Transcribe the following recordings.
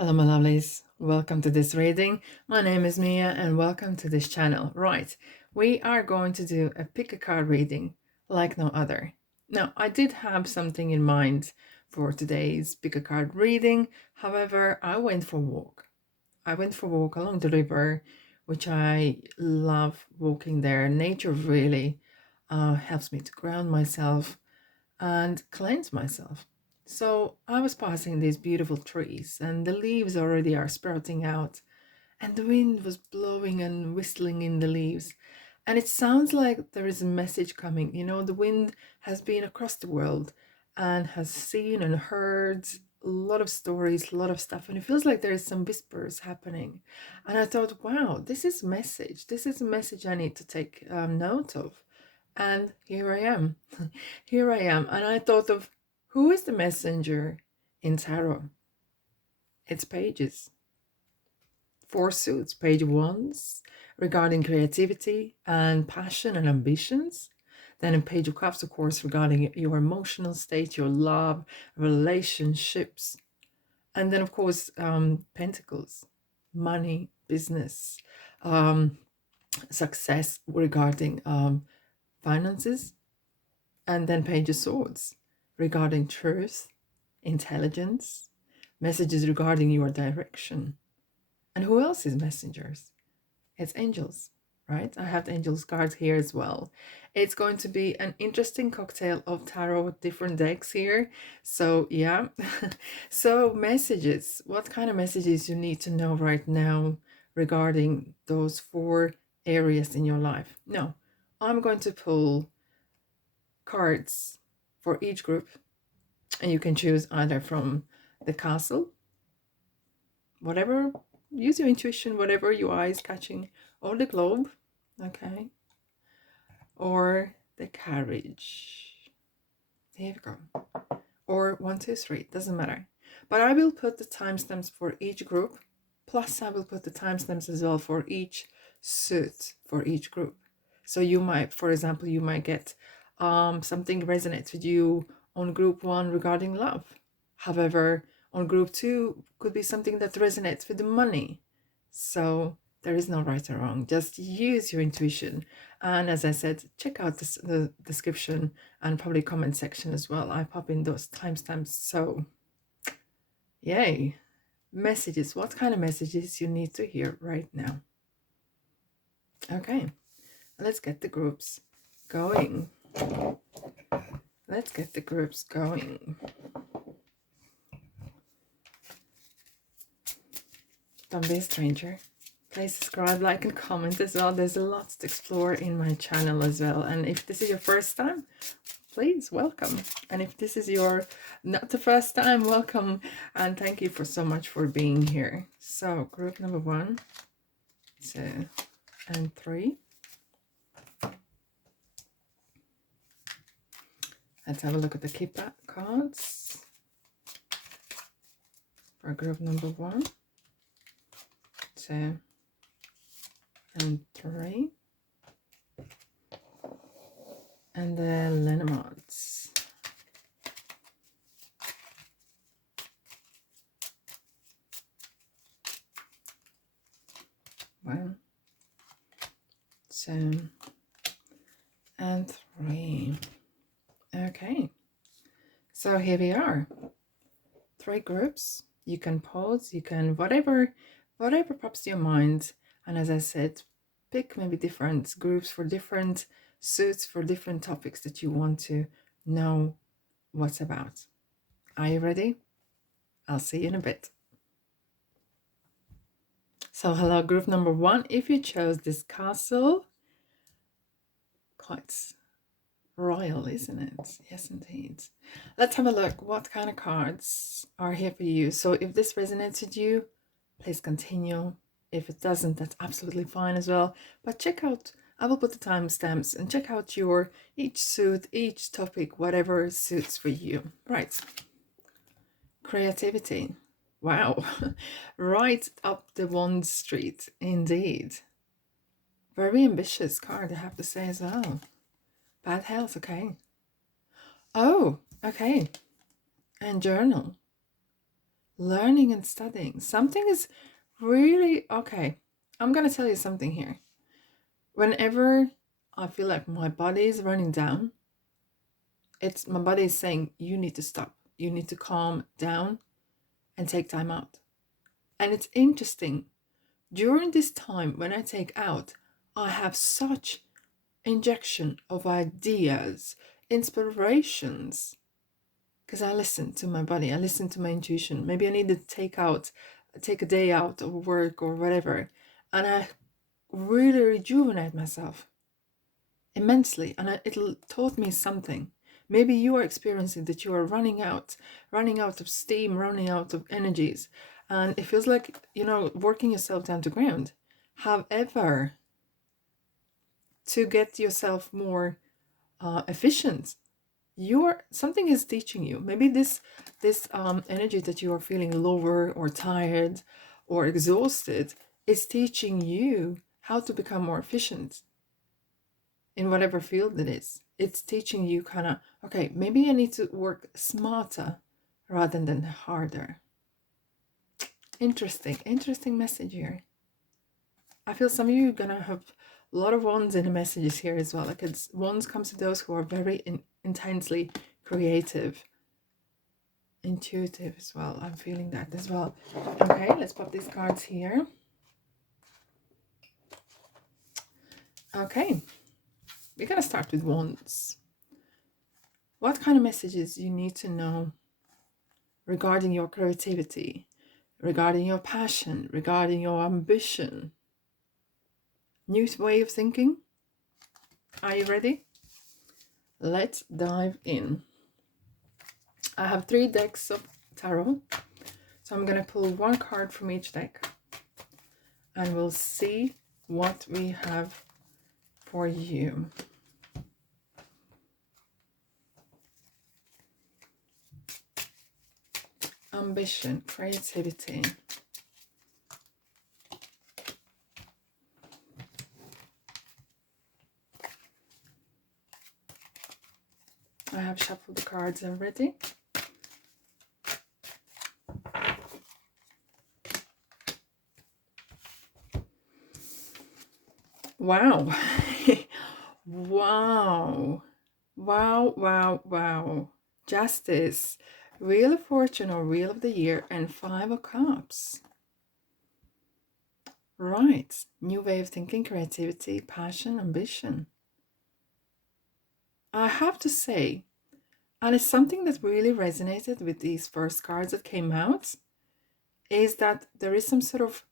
Hello my lovelies, welcome to this reading. My name is Mia and welcome to this channel. Right, we are going to do a pick a card reading like no other. Now, I did have something in mind for today's pick a card reading. However, I went for a walk. I went for a walk along the river, which I love walking there. Nature really helps me to ground myself and cleanse myself. So I was passing these beautiful trees, and the leaves already are sprouting out, and the wind was blowing and whistling in the leaves. And it sounds like there is a message coming. You know, the wind has been across the world and has seen and heard a lot of stories, a lot of stuff, and it feels like there is some whispers happening. And I thought, wow, this is a message. This is a message I need to take note of. And here I am. Here I am. And I thought of who is the messenger in tarot? It's pages. 4 suits. Page 1's regarding creativity and passion and ambitions. Then in Page of Cups, of course, regarding your emotional state, your love, relationships. And then, of course, Pentacles, money, business, success regarding finances. And then Page of Swords regarding truth, intelligence, messages regarding your direction. And who else is messengers? It's angels, right? I have the angels cards here as well. It's going to be an interesting cocktail of tarot, different decks here. So yeah, so messages, what kind of messages you need to know right now regarding those 4 areas in your life? Now, I'm going to pull cards for each group, and you can choose either from the castle, whatever, use your intuition, whatever your eye is catching, or the globe, okay, or the carriage. Here we go. Or 1, 2, 3, doesn't matter. But I will put the timestamps for each group, plus I will put the timestamps as well for each suit for each group. So you might, for example, you might get something resonates with you on group 1 regarding love. However, on group 2 could be something that resonates with the money. So there is no right or wrong. Just use your intuition. And as I said, check out the description and probably comment section as well. I pop in those timestamps. So yay. Messages. What kind of messages you need to hear right now? Okay. Let's get the groups going. Let's get the groups going. Don't be a stranger. Please subscribe, like, and comment as well. There's a lot to explore in my channel as well. And if this is your first time, please welcome. And if this is your not the first time, welcome. And thank you for so much for being here. So group number 1, 2, and 3. Let's have a look at the Kippa cards for group number 1, 2, and 3. And the Lenormands. 1, 2, and 3. Okay, so here we are. 3 groups. You can pause, you can whatever pops to your mind. And as I said, pick maybe different groups for different suits, for different topics that you want to know what's about. Are you ready? I'll see you in a bit. So hello, group number 1. If you chose this castle, quite royal, isn't it? Yes, indeed. Let's have a look. What kind of cards are here for you? So if this resonates with you, please continue. If it doesn't, that's absolutely fine as well. But check out, I will put the timestamps, and check out your each suit, each topic, whatever suits for you. Right. Creativity. Wow. Right up the Wand Street, indeed. Very ambitious card, I have to say as well. Bad health, okay. Oh, okay. And journal. learning and studying. Something is really okay. I'm gonna tell you something here. Whenever I feel like my body is running down, it's my body is saying you need to stop. You need to calm down and take time out. And it's interesting. During this time when I take out, I have such injection of ideas, inspirations, because I listen to my body, I listen to my intuition. Maybe I need to take a day out of work or whatever, and I really rejuvenate myself immensely, and it taught me something. Maybe you are experiencing that you are running out of steam, running out of energies, and it feels like, working yourself down to ground. However, to get yourself more efficient, something is teaching you. Maybe this energy that you are feeling lower or tired or exhausted is teaching you how to become more efficient in whatever field it is. It's teaching you kind of, okay, maybe I need to work smarter rather than harder. Interesting message here. I feel some of you are gonna have a lot of wands in the messages here as well. Like, it's wands comes to those who are very intensely creative, intuitive as well. I'm feeling that as well. Okay, let's pop these cards here. Okay, we're gonna start with wands. What kind of messages you need to know regarding your creativity, regarding your passion, regarding your ambition? New way of thinking? Are you ready? Let's dive in. I have 3 decks of tarot, so I'm going to pull 1 card from each deck, and we'll see what we have for you. Ambition, creativity. I have shuffled the cards already. Wow. Wow. Justice, Wheel of Fortune or Wheel of the Year, and 5 of Cups. Right. New way of thinking, creativity, passion, ambition. I have to say, and it's something that really resonated with these first cards that came out, is that there is some sort of,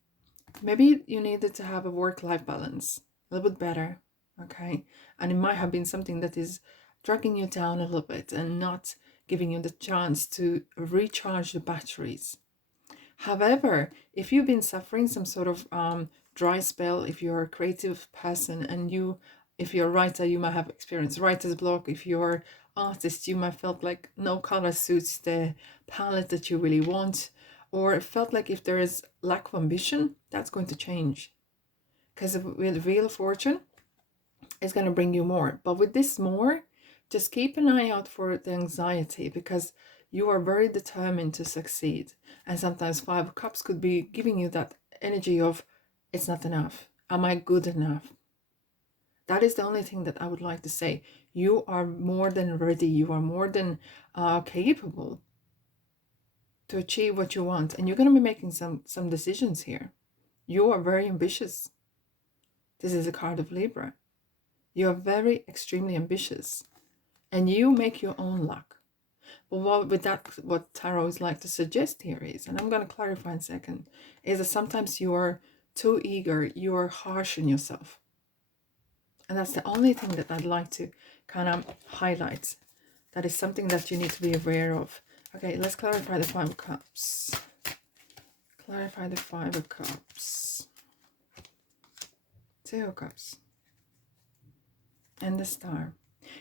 maybe you needed to have a work-life balance a little bit better, okay? And it might have been something that is dragging you down a little bit and not giving you the chance to recharge the batteries. However, if you've been suffering some sort of dry spell, if you're a creative person and if you're a writer, you might have experienced writer's block. If you're artist, you might felt like no color suits the palette that you really want, or it felt like if there is lack of ambition, that's going to change. Because with Wheel of Fortune, it's going to bring you more. But with this more, just keep an eye out for the anxiety, because you are very determined to succeed. And sometimes 5 of Cups could be giving you that energy of, it's not enough. Am I good enough? That is the only thing that I would like to say. You are more than ready. You are more than capable to achieve what you want. And you're going to be making some decisions here. You are very ambitious. This is a card of Libra. You are very extremely ambitious. And you make your own luck. But what tarot is like to suggest here is, and I'm going to clarify in a second, is that sometimes you are too eager. You are harsh on yourself. And that's the only thing that I'd like to kind of highlight. That is something that you need to be aware of. Okay, let's clarify the 5 of Cups. Clarify the 5 of Cups. 2 of Cups. And the Star.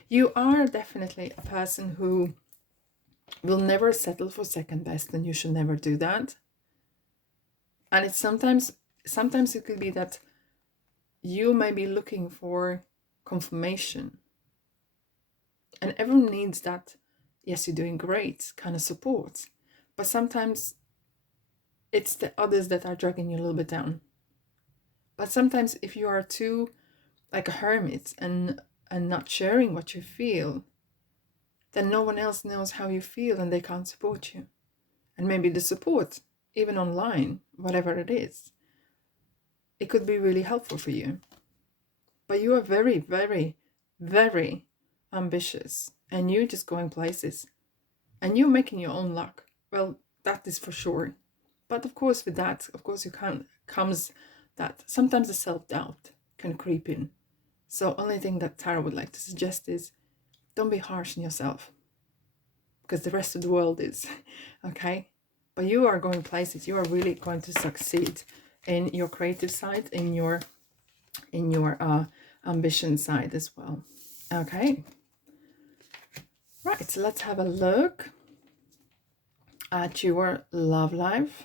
You are definitely a person who will never settle for second best, and you should never do that. And it's sometimes it could be that you may be looking for confirmation. And everyone needs that, yes, you're doing great, kind of support. But sometimes it's the others that are dragging you a little bit down. But sometimes if you are too like a hermit and not sharing what you feel, then no one else knows how you feel and they can't support you. And maybe the support, even online, whatever it is, it could be really helpful for you. But you are very, very, very ambitious, and you're just going places, and you're making your own luck. Well, that is for sure. But of course, with that, of course, comes that sometimes the self-doubt can creep in. So only thing that Tara would like to suggest is don't be harsh on yourself, because the rest of the world is, okay? But you are going places. You are really going to succeed in your creative side, in your ambition side as well. Okay. Right, so let's have a look at your love life,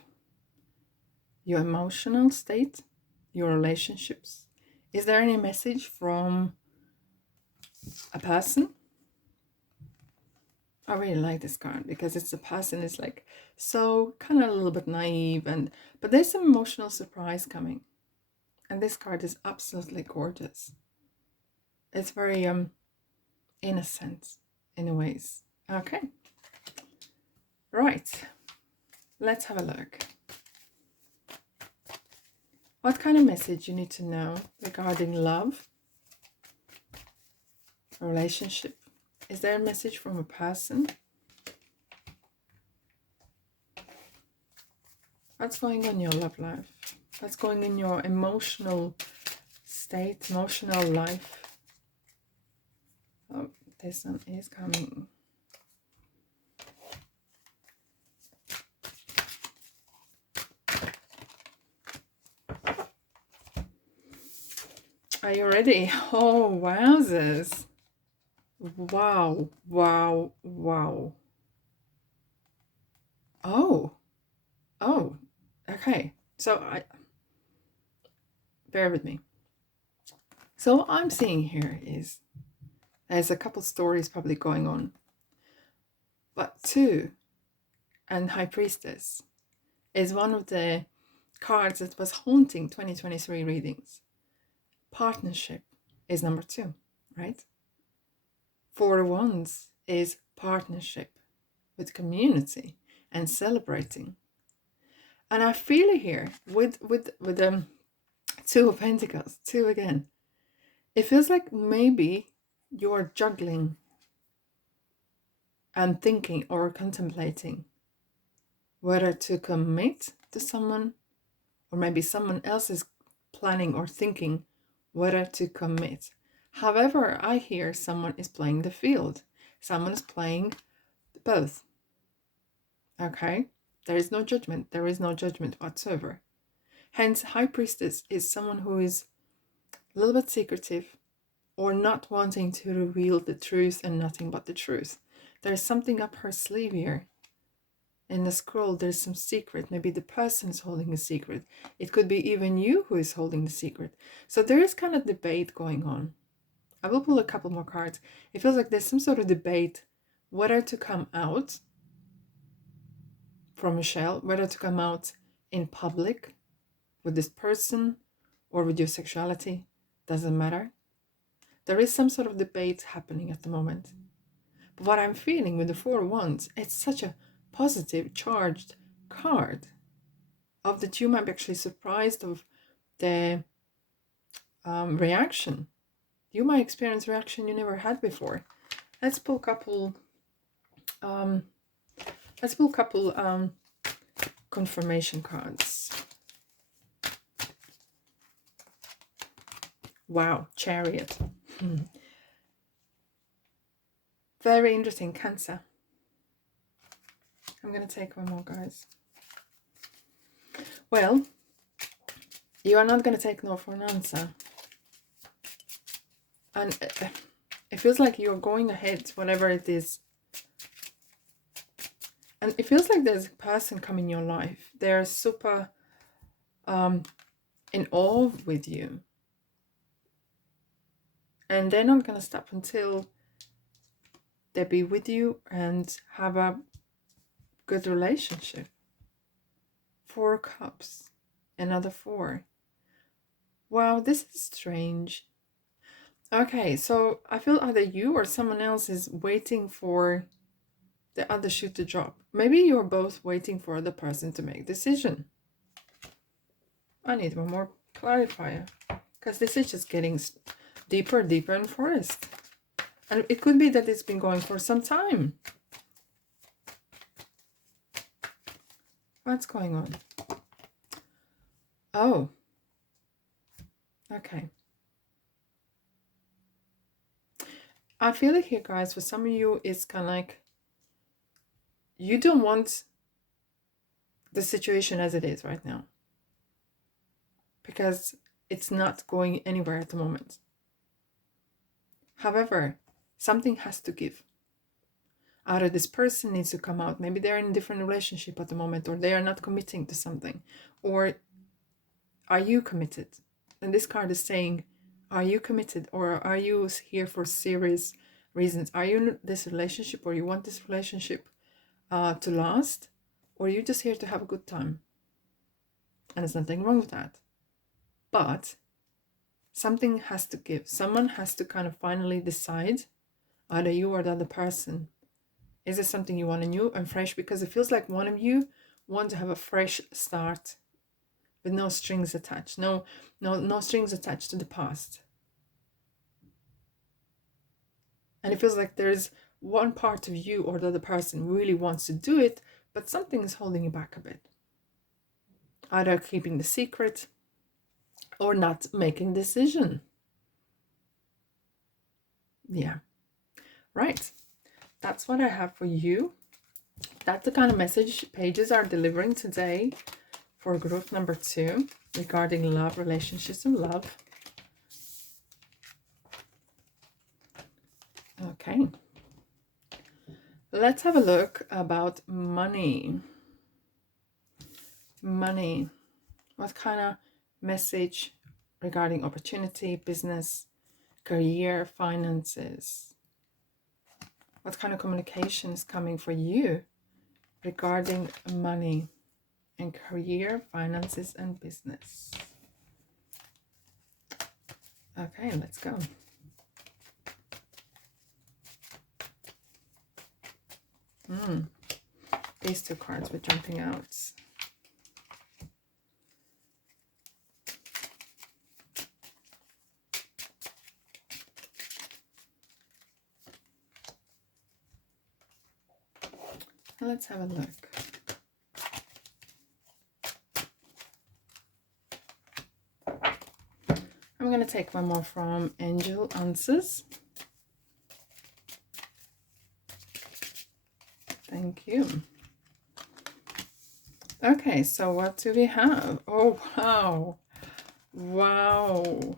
your emotional state, your relationships. Is there any message from a person? I really like this card because it's a person is like so kind of a little bit naive, but there's some emotional surprise coming. And this card is absolutely gorgeous. It's very innocent in a ways. Okay. Right. Let's have a look. What kind of message you need to know regarding love, a relationship? Is there a message from a person? What's going on in your love life? What's going in your emotional state, emotional life? Oh, this one is coming. Are you ready? Oh, wowzers. Wow, wow, wow. Oh, okay. So bear with me. So what I'm seeing here is there's a couple stories probably going on. But 2 and High Priestess is one of the cards that was haunting 2023 readings. Partnership is number 2, right? 4 of Wands is partnership with community and celebrating. And I feel it here with 2 of Pentacles, 2 again. It feels like maybe you're juggling and thinking or contemplating whether to commit to someone, or maybe someone else is planning or thinking whether to commit. However, I hear someone is playing the field. Someone is playing both. Okay? There is no judgment. There is no judgment whatsoever. Hence, High Priestess is someone who is a little bit secretive or not wanting to reveal the truth and nothing but the truth. There's something up her sleeve here. In the scroll, there's some secret. Maybe the person is holding a secret. It could be even you who is holding the secret. So there is kind of debate going on. I will pull a couple more cards. It feels like there's some sort of debate whether to come out from Michelle, whether to come out in public with this person or with your sexuality. Doesn't matter. There is some sort of debate happening at the moment. But what I'm feeling with the 4 of Wands, it's such a positive, charged card of that you might be actually surprised of the reaction. You might experience reaction you never had before. Let's pull a couple confirmation cards. Wow, Chariot. Very interesting, Cancer. I'm going to take one more, guys. Well, you are not going to take no for an answer. And it feels like you're going ahead, whatever it is. And it feels like there's a person coming in your life. They're super in awe with you. And they're not going to stop until they be with you and have a good relationship Four Cups. Another four. Wow, this is strange. Okay, so I feel either you or someone else is waiting for the other shoe to drop. Maybe you're both waiting for the person to make a decision. I need one more clarifier, because this is just getting deeper in forest. And it could be that it's been going for some time. What's going on? Oh. Okay. I feel like here, guys, for some of you, it's kind of like you don't want the situation as it is right now, because it's not going anywhere at the moment. However, something has to give. Either this person needs to come out. Maybe they're in a different relationship at the moment, or they are not committing to something. Or are you committed? And this card is saying, are you committed, or are you here for serious reasons? Are you in this relationship, or you want this relationship to last, or are you just here to have a good time? And there's nothing wrong with that. But something has to give. Someone has to kind of finally decide, either you or the other person, is it something you want new and fresh? Because it feels like one of you want to have a fresh start with no strings attached. No strings attached to the past. And it feels like there's one part of you or the other person really wants to do it, but something is holding you back a bit. Either keeping the secret or not making a decision. Yeah. Right. That's what I have for you. That's the kind of message pages are delivering today for group number 2 regarding love, relationships, and love. Okay. Let's have a look about money. Money. What kind of message regarding opportunity, business, career, finances? What kind of communication is coming for you regarding money and career, finances, and business? Okay, let's go. These two cards were jumping out. Let's have a look. I'm going to take one more from Angel Answers. Thank you. Okay, so what do we have? Oh, wow. Wow.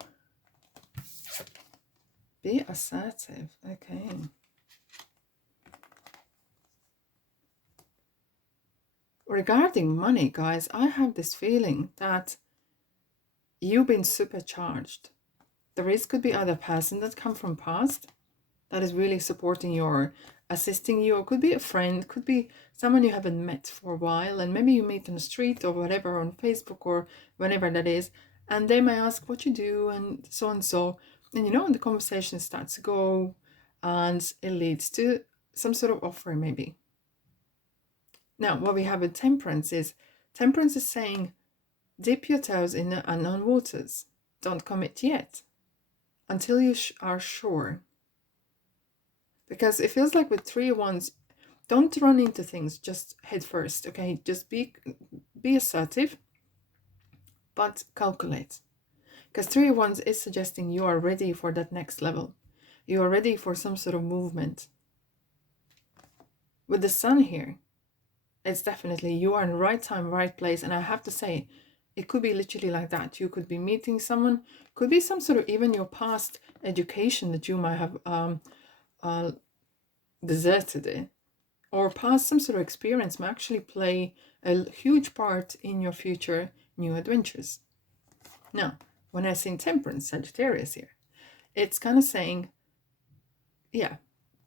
Be assertive. Okay. Regarding money, guys, I have this feeling that you've been supercharged. There could be other person that come from past that is really supporting you or assisting you, or could be a friend, could be someone you haven't met for a while, and maybe you meet on the street or whatever, on Facebook or whenever that is, and they may ask what you do and so, and the conversation starts to go, and it leads to some sort of offer maybe. Now, what we have with Temperance is saying, dip your toes in the unknown waters. Don't commit yet until you are sure. Because it feels like with 3 of Wands, don't run into things just head first, okay? Just be assertive, but calculate. Because 3 of Wands is suggesting you are ready for that next level. You are ready for some sort of movement. With the Sun here, it's definitely you are in the right time, right place. And I have to say, it could be literally like that. You could be meeting someone, could be some sort of even your past education that you might have deserted it, or past some sort of experience may actually play a huge part in your future new adventures. Now, when I say Temperance, Sagittarius here, it's kind of saying, yeah,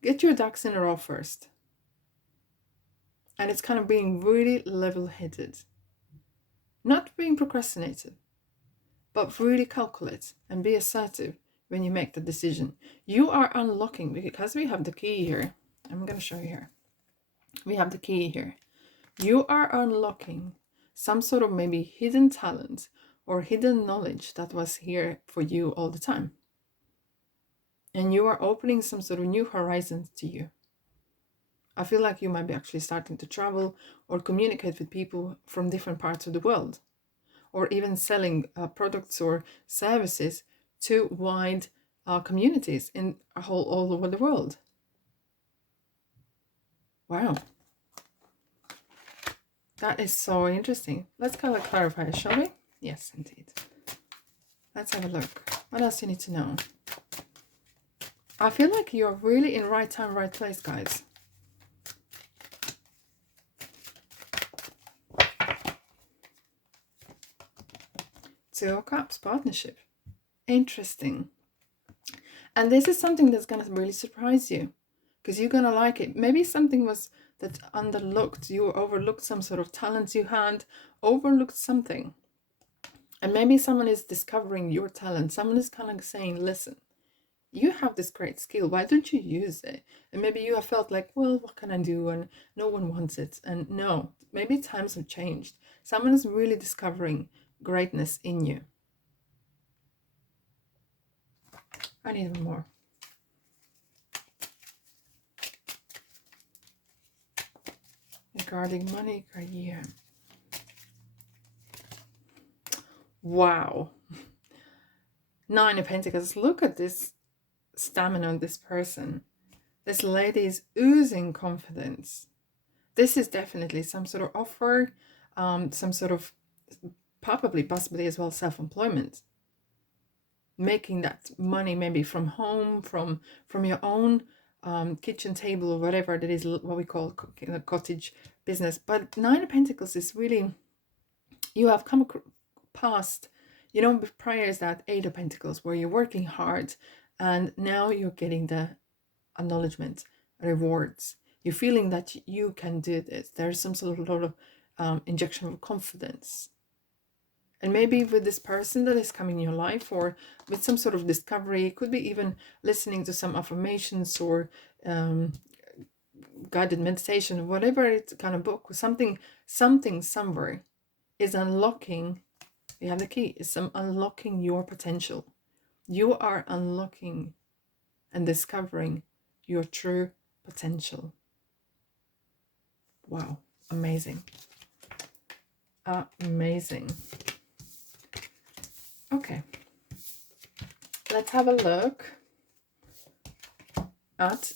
get your ducks in a row first. And it's kind of being really level-headed. Not being procrastinated, but really calculate and be assertive when you make the decision. You are unlocking, because we have the key here. I'm going to show you here. We have the key here. You are unlocking some sort of maybe hidden talent or hidden knowledge that was here for you all the time. And you are opening some sort of new horizons to you. I feel like you might be actually starting to travel or communicate with people from different parts of the world, or even selling products or services to wide communities in all over the world. Wow. That is so interesting. Let's kind of clarify, shall we? Yes, indeed. Let's have a look. What else you need to know? I feel like you're really in right time, right place, guys. Two of Cups, partnership. Interesting. And this is something that's going to really surprise you, because you're going to like it. Maybe something was that underlooked. You overlooked some sort of talent you had, overlooked something. And maybe someone is discovering your talent. Someone is kind of saying, listen, you have this great skill. Why don't you use it? And maybe you have felt like, well, what can I do? And no one wants it. And no, maybe times have changed. Someone is really discovering greatness in you. I need one more. Regarding money, career. Wow. 9 of Pentacles. Look at this stamina on this person. This lady is oozing confidence. This is definitely some sort of offer, some sort of possibly as well self-employment. Making that money maybe from home, from your own kitchen table or whatever that is, what we call cottage business. But 9 of Pentacles is really, you have come past, prior is that 8 of Pentacles where you're working hard and now you're getting the acknowledgement, rewards. You're feeling that you can do this. There's some sort of injection of confidence. And maybe with this person that is coming in your life, or with some sort of discovery, it could be even listening to some affirmations or guided meditation, whatever it's kind of book, something somewhere is unlocking. You have the key, is some unlocking your potential. You are unlocking and discovering your true potential. Wow, amazing. Amazing. Okay, let's have a look at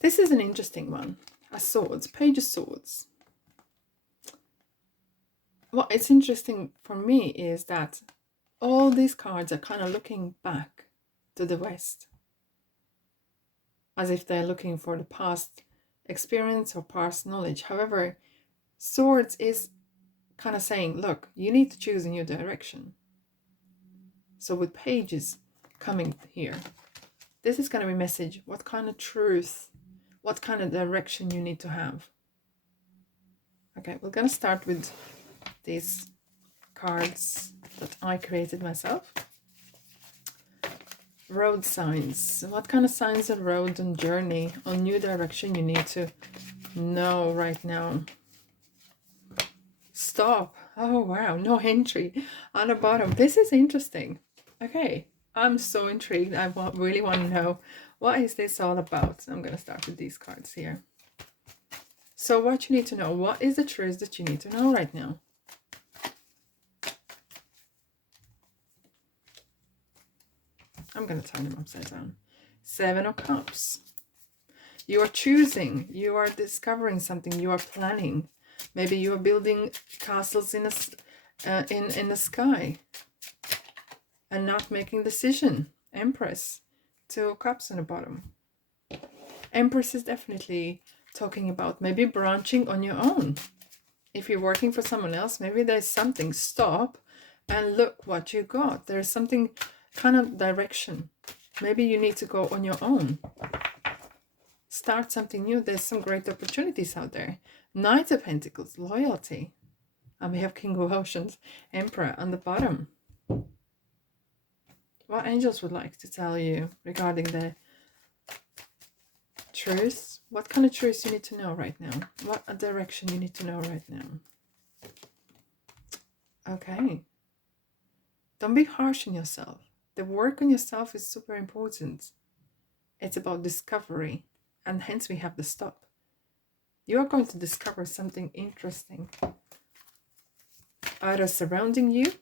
this is an interesting one. A swords, Page of Swords. What it's interesting for me is that all these cards are kind of looking back to the West, as if they're looking for the past experience or past knowledge. However, Swords is kind of saying, look, you need to choose a new direction. So with pages coming here, this is going to be a message. What kind of truth, what kind of direction you need to have. Okay, we're going to start with these cards that I created myself. Road signs. What kind of signs on road, on journey, on new direction you need to know right now? Stop. Oh wow, no entry on the bottom. This is interesting. Okay, I'm so intrigued. I really want to know, what is this all about? I'm going to start with these cards here. So what you need to know, what is the truth that you need to know right now? I'm going to turn them upside down. 7 of Cups. You are choosing, you are discovering something, you are planning. Maybe you are building castles in the sky and not making decision. Empress. 2 of Cups on the bottom. Empress is definitely talking about maybe branching on your own. If you're working for someone else, maybe there's something. Stop and look what you got. There's something kind of direction. Maybe you need to go on your own. start something new. There's some great opportunities out there. Knight of Pentacles, loyalty. And we have King of Oceans, Emperor on the bottom. What angels would like to tell you regarding the truth? What kind of truth you need to know right now? What direction you need to know right now? Okay. Don't be harsh on yourself. The work on yourself is super important. It's about discovery, and hence we have the stop. You are going to discover something interesting either surrounding you,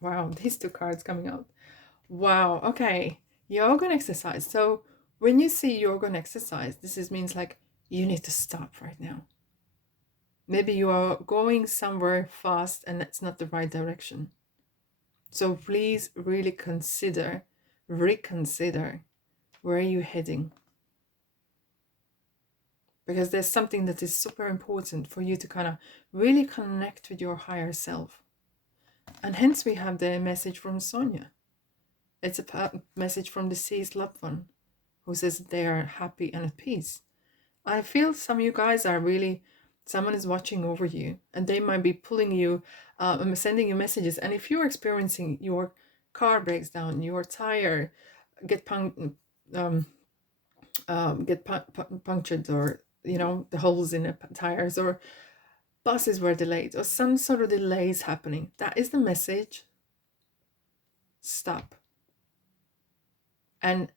wow, these two cards coming out. Wow, okay, yoga and exercise. So when you see yoga and exercise, means like you need to stop right now. Maybe you are going somewhere fast and that's not the right direction. So please really reconsider where you're heading. Because there's something that is super important for you to kind of really connect with your higher self. And hence we have the message from Sonia. It's a message from the deceased loved one who says they are happy and at peace. I feel some of you guys are really, someone is watching over you and they might be pulling you, sending you messages. And if you're experiencing your car breaks down, your tire get punctured, or the holes in the tires, or buses were delayed, or some sort of delays happening, that is the message. Stop and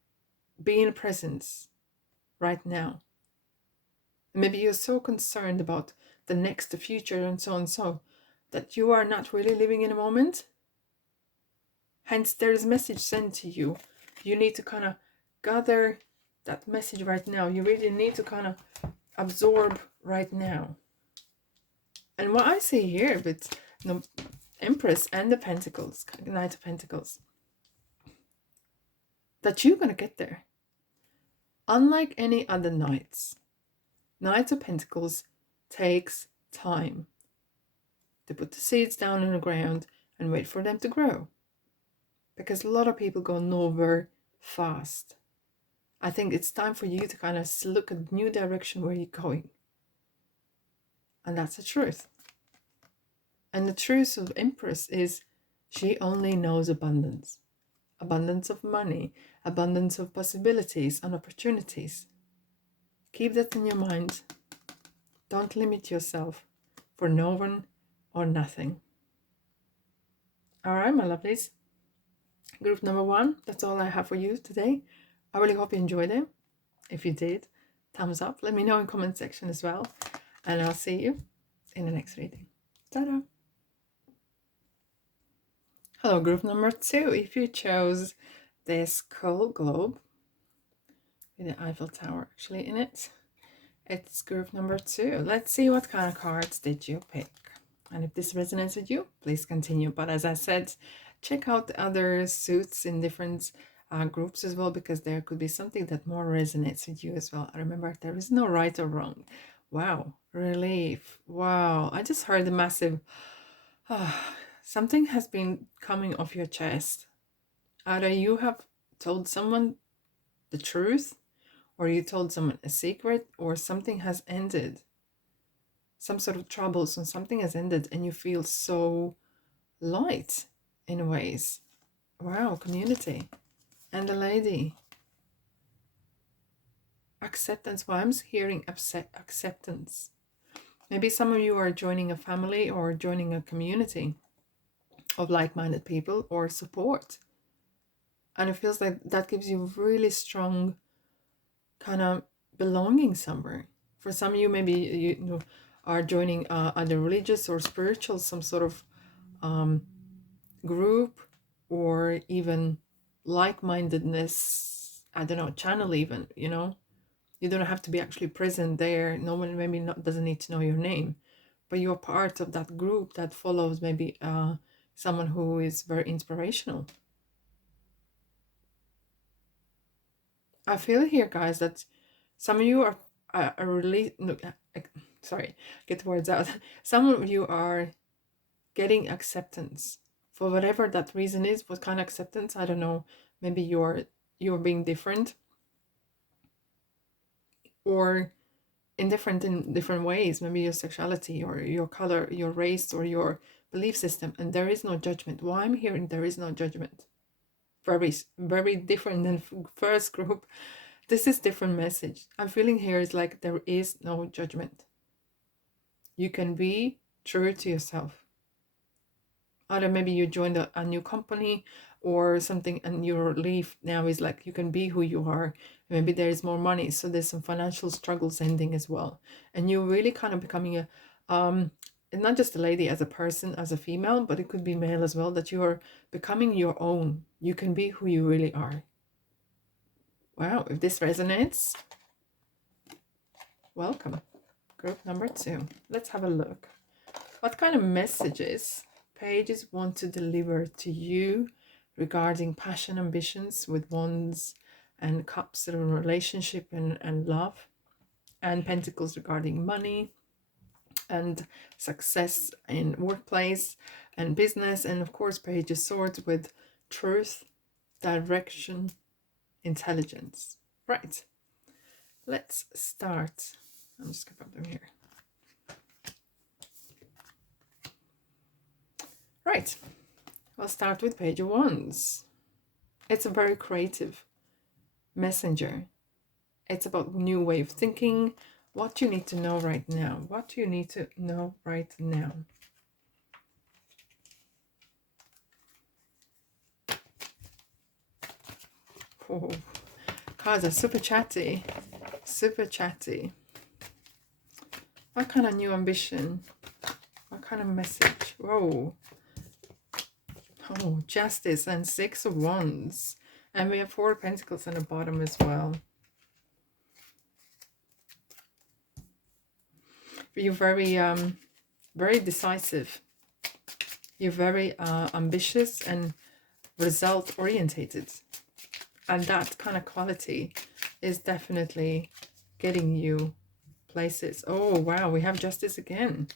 be in presence right now. Maybe you're so concerned about the next, the future, and so on, so that you are not really living in a moment. Hence there is a message sent to you. You need to kind of gather that message right now. You really need to kind of absorb right now. And what I see here with the Empress and the Pentacles, Knight of Pentacles, that you're going to get there. Unlike any other knights, Knight of Pentacles takes time to put the seeds down in the ground and wait for them to grow. Because a lot of people go nowhere fast. I think it's time for you to kind of look at the new direction where you're going. And that's the truth. And the truth of Empress is she only knows abundance. Abundance of money, abundance of possibilities and opportunities. Keep that in your mind. Don't limit yourself for no one or nothing. All right, my lovelies. Group number 1, that's all I have for you today. I really hope you enjoyed it. If you did, thumbs up. Let me know in the comment section as well. And I'll see you in the next reading. Ta-da! Hello, group number 2. If you chose this skull globe with the Eiffel Tower actually in it, it's group number 2. Let's see what kind of cards did you pick. And if this resonates with you, please continue. But as I said, check out the other suits in different groups as well, because there could be something that more resonates with you as well. Remember, there is no right or wrong. Wow, relief. Wow, I just heard a massive... something has been coming off your chest. Either you have told someone the truth, or you told someone a secret, or something has ended. Some sort of troubles, and something has ended, and you feel so light in ways. Wow, community. And the lady. Acceptance. Well, I'm hearing acceptance. Maybe some of you are joining a family or joining a community of like-minded people or support. And it feels like that gives you really strong kind of belonging somewhere. For some of you, maybe you are joining either religious or spiritual, some sort of group, or even like-mindedness, I don't know, channel even, You don't have to be actually present there. No one maybe doesn't need to know your name, but you're part of that group that follows maybe someone who is very inspirational. I feel here, guys, that some of you are really... sorry, get the words out. Some of you are getting acceptance for whatever that reason is. What kind of acceptance, I don't know. Maybe you're being different, or indifferent in different ways, maybe your sexuality or your color, your race, or your belief system, and there is no judgment. Why I'm hearing there is no judgment, very different than first group. This is different message I'm feeling here. Is like there is no judgment. You can be true to yourself. Either maybe you joined a new company or something, and your leave now is like you can be who you are. Maybe there is more money, so there's some financial struggles ending as well, and you're really kind of becoming a not just a lady as a person, as a female, but it could be male as well, that you are becoming your own. You can be who you really are. Wow, if this resonates, welcome. Group number 2. Let's have a look. What kind of messages pages want to deliver to you regarding passion, ambitions with wands and cups in relationship and love, and pentacles regarding money and success in workplace and business, and of course page of swords with truth, direction, intelligence. Right, let's start. I'm just gonna put them here. Right, we'll start with page of wands. It's a very creative messenger. It's about new way of thinking. What you need to know right now. What do you need to know right now? Oh, cards are super chatty. Super chatty. What kind of new ambition? What kind of message? Whoa. Oh, justice and 6 of wands. And we have 4 pentacles on the bottom as well. You're very decisive. You're very ambitious and result orientated. And that kind of quality is definitely getting you places. Oh, wow, we have justice again.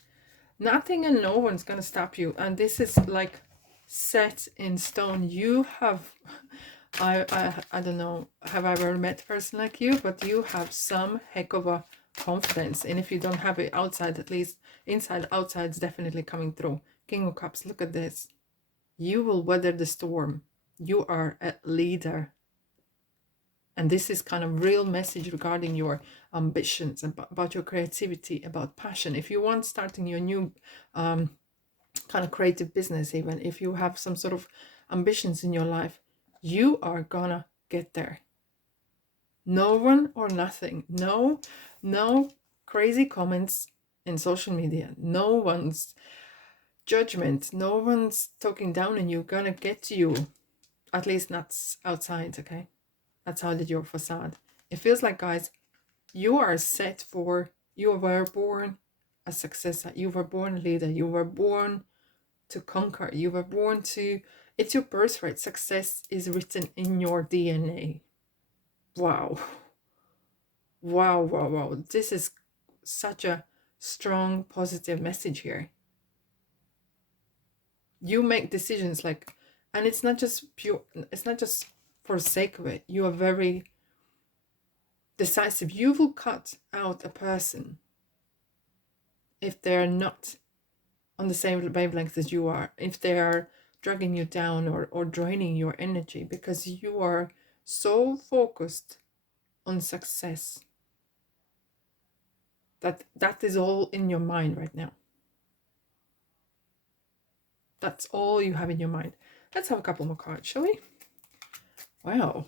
Nothing and no one's going to stop you. And this is like set in stone. You have, I don't know, have I ever met a person like you? But you have some heck of a confidence. And if you don't have it outside, at least inside, outside is definitely coming through. King of Cups, look at this. You will weather the storm. You are a leader. And this is kind of real message regarding your ambitions, about your creativity, about passion. If you want starting your new kind of creative business, even if you have some sort of ambitions in your life, you are gonna get there. No one or nothing. No crazy comments in social media. No one's judgment. No one's talking down on you gonna get to you. At least not outside, okay? That's how did your facade. It feels like, guys, you are set for, you were born a success. You were born a leader. You were born to conquer. You were born to, it's your birthright. Success is written in your DNA. Wow. Wow, wow, wow. This is such a strong, positive message here. You make decisions like, and it's not just pure, it's not just for the sake of it. You are very decisive. You will cut out a person if they're not on the same wavelength as you are, if they are dragging you down or draining your energy, because you are so focused on success that is all in your mind right now. That's all you have in your mind. Let's have a couple more cards, shall we? Wow.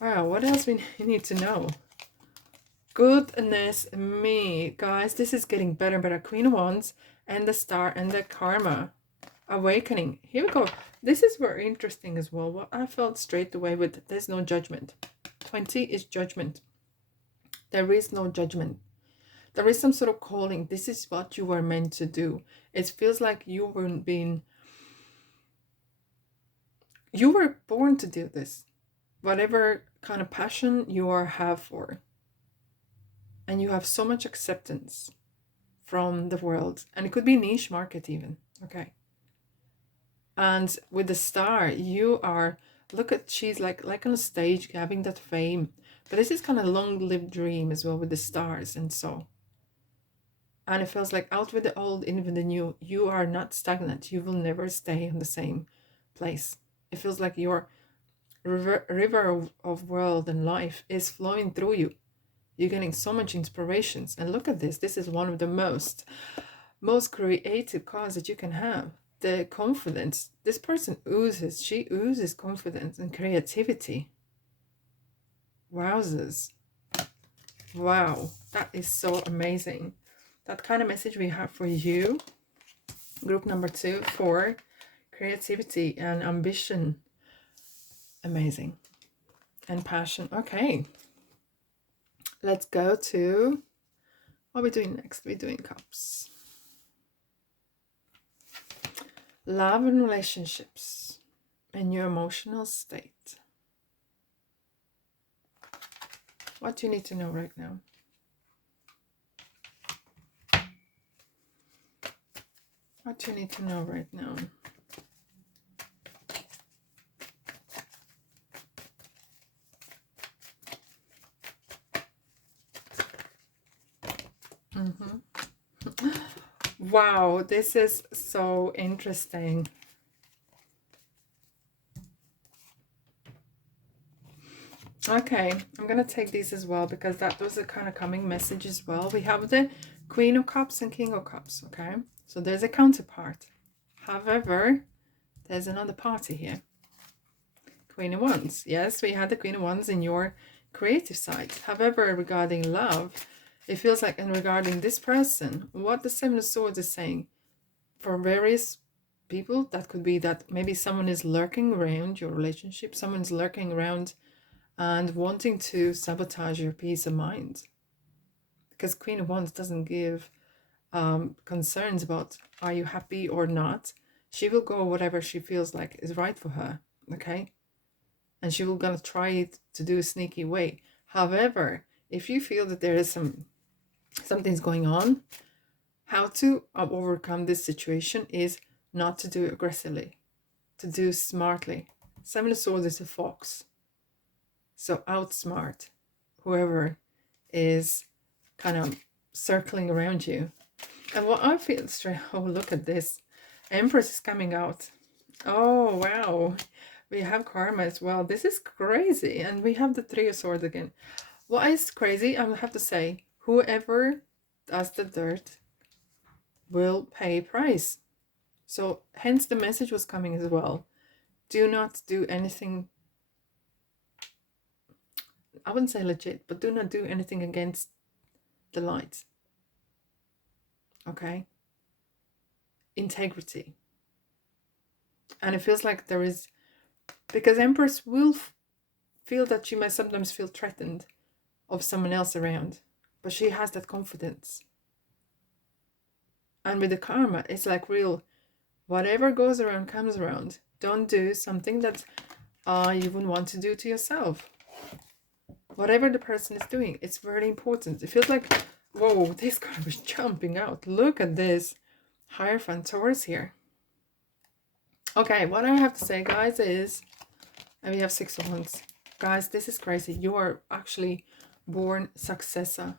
Wow, what else we need to know? Goodness me, guys, this is getting better and better. Queen of Wands and the Star and the Karma. Awakening. Here we go. This is very interesting as well. What I felt straight away with, there's no judgment. 20 is judgment. There is no judgment. There is some sort of calling. This is what you were meant to do. It feels like you were born to do this. Whatever kind of passion you have for. And you have so much acceptance from the world. And it could be niche market even. Okay. And with the star, you are, look at, she's like on a stage having that fame. But this is kind of long-lived dream as well with the stars and so. And it feels like out with the old, in with the new. You are not stagnant. You will never stay in the same place. It feels like your river of world and life is flowing through you. You're getting so much inspirations. And look at this. This is one of the most creative cards that you can have. The confidence. This person oozes. She oozes confidence and creativity. Wowzers. Wow. That is so amazing. That kind of message we have for you. Group number 2 for creativity and ambition. Amazing. And passion. Okay. Let's go to, what are we doing next? We're doing cups. Love and relationships and your emotional state. What do you need to know right now? What do you need to know right now? Wow, this is so interesting. Okay, I'm going to take these as well because that was a kind of coming message as well. We have the Queen of Cups and King of Cups, okay? So there's a counterpart. However, there's another party here. Queen of Wands. Yes, we had the Queen of Wands in your creative side. However, regarding love, it feels like, and regarding this person, what the Seven of Swords is saying, for various people, that could be that maybe someone is lurking around your relationship, someone's lurking around and wanting to sabotage your peace of mind. Because Queen of Wands doesn't give concerns about are you happy or not. She will go whatever she feels like is right for her, okay? And she will gonna try it to do a sneaky way. However, if you feel that there is something's going on, how to overcome this situation is not to do aggressively, to do smartly. Seven of Swords is a fox. So outsmart whoever is kind of circling around you. And what I feel straight, oh, look at this. Empress is coming out. Oh, wow. We have karma as well. This is crazy. And we have the Three of Swords again. What is crazy, I have to say, whoever does the dirt will pay price. So hence the message was coming as well. Do not do anything, I wouldn't say legit, but do not do anything against the light. Okay? Integrity. And it feels like there is, because Empress will feel that she might sometimes feel threatened of someone else around, but she has that confidence. And with the karma, it's like real, whatever goes around comes around. Don't do something that you wouldn't want to do to yourself. Whatever the person is doing, it's very important. It feels like, whoa, this card was jumping out. Look at this Hierophant Taurus here. Okay, what I have to say, guys, is, and we have Six of Wands. Guys, this is crazy. You are actually born successor.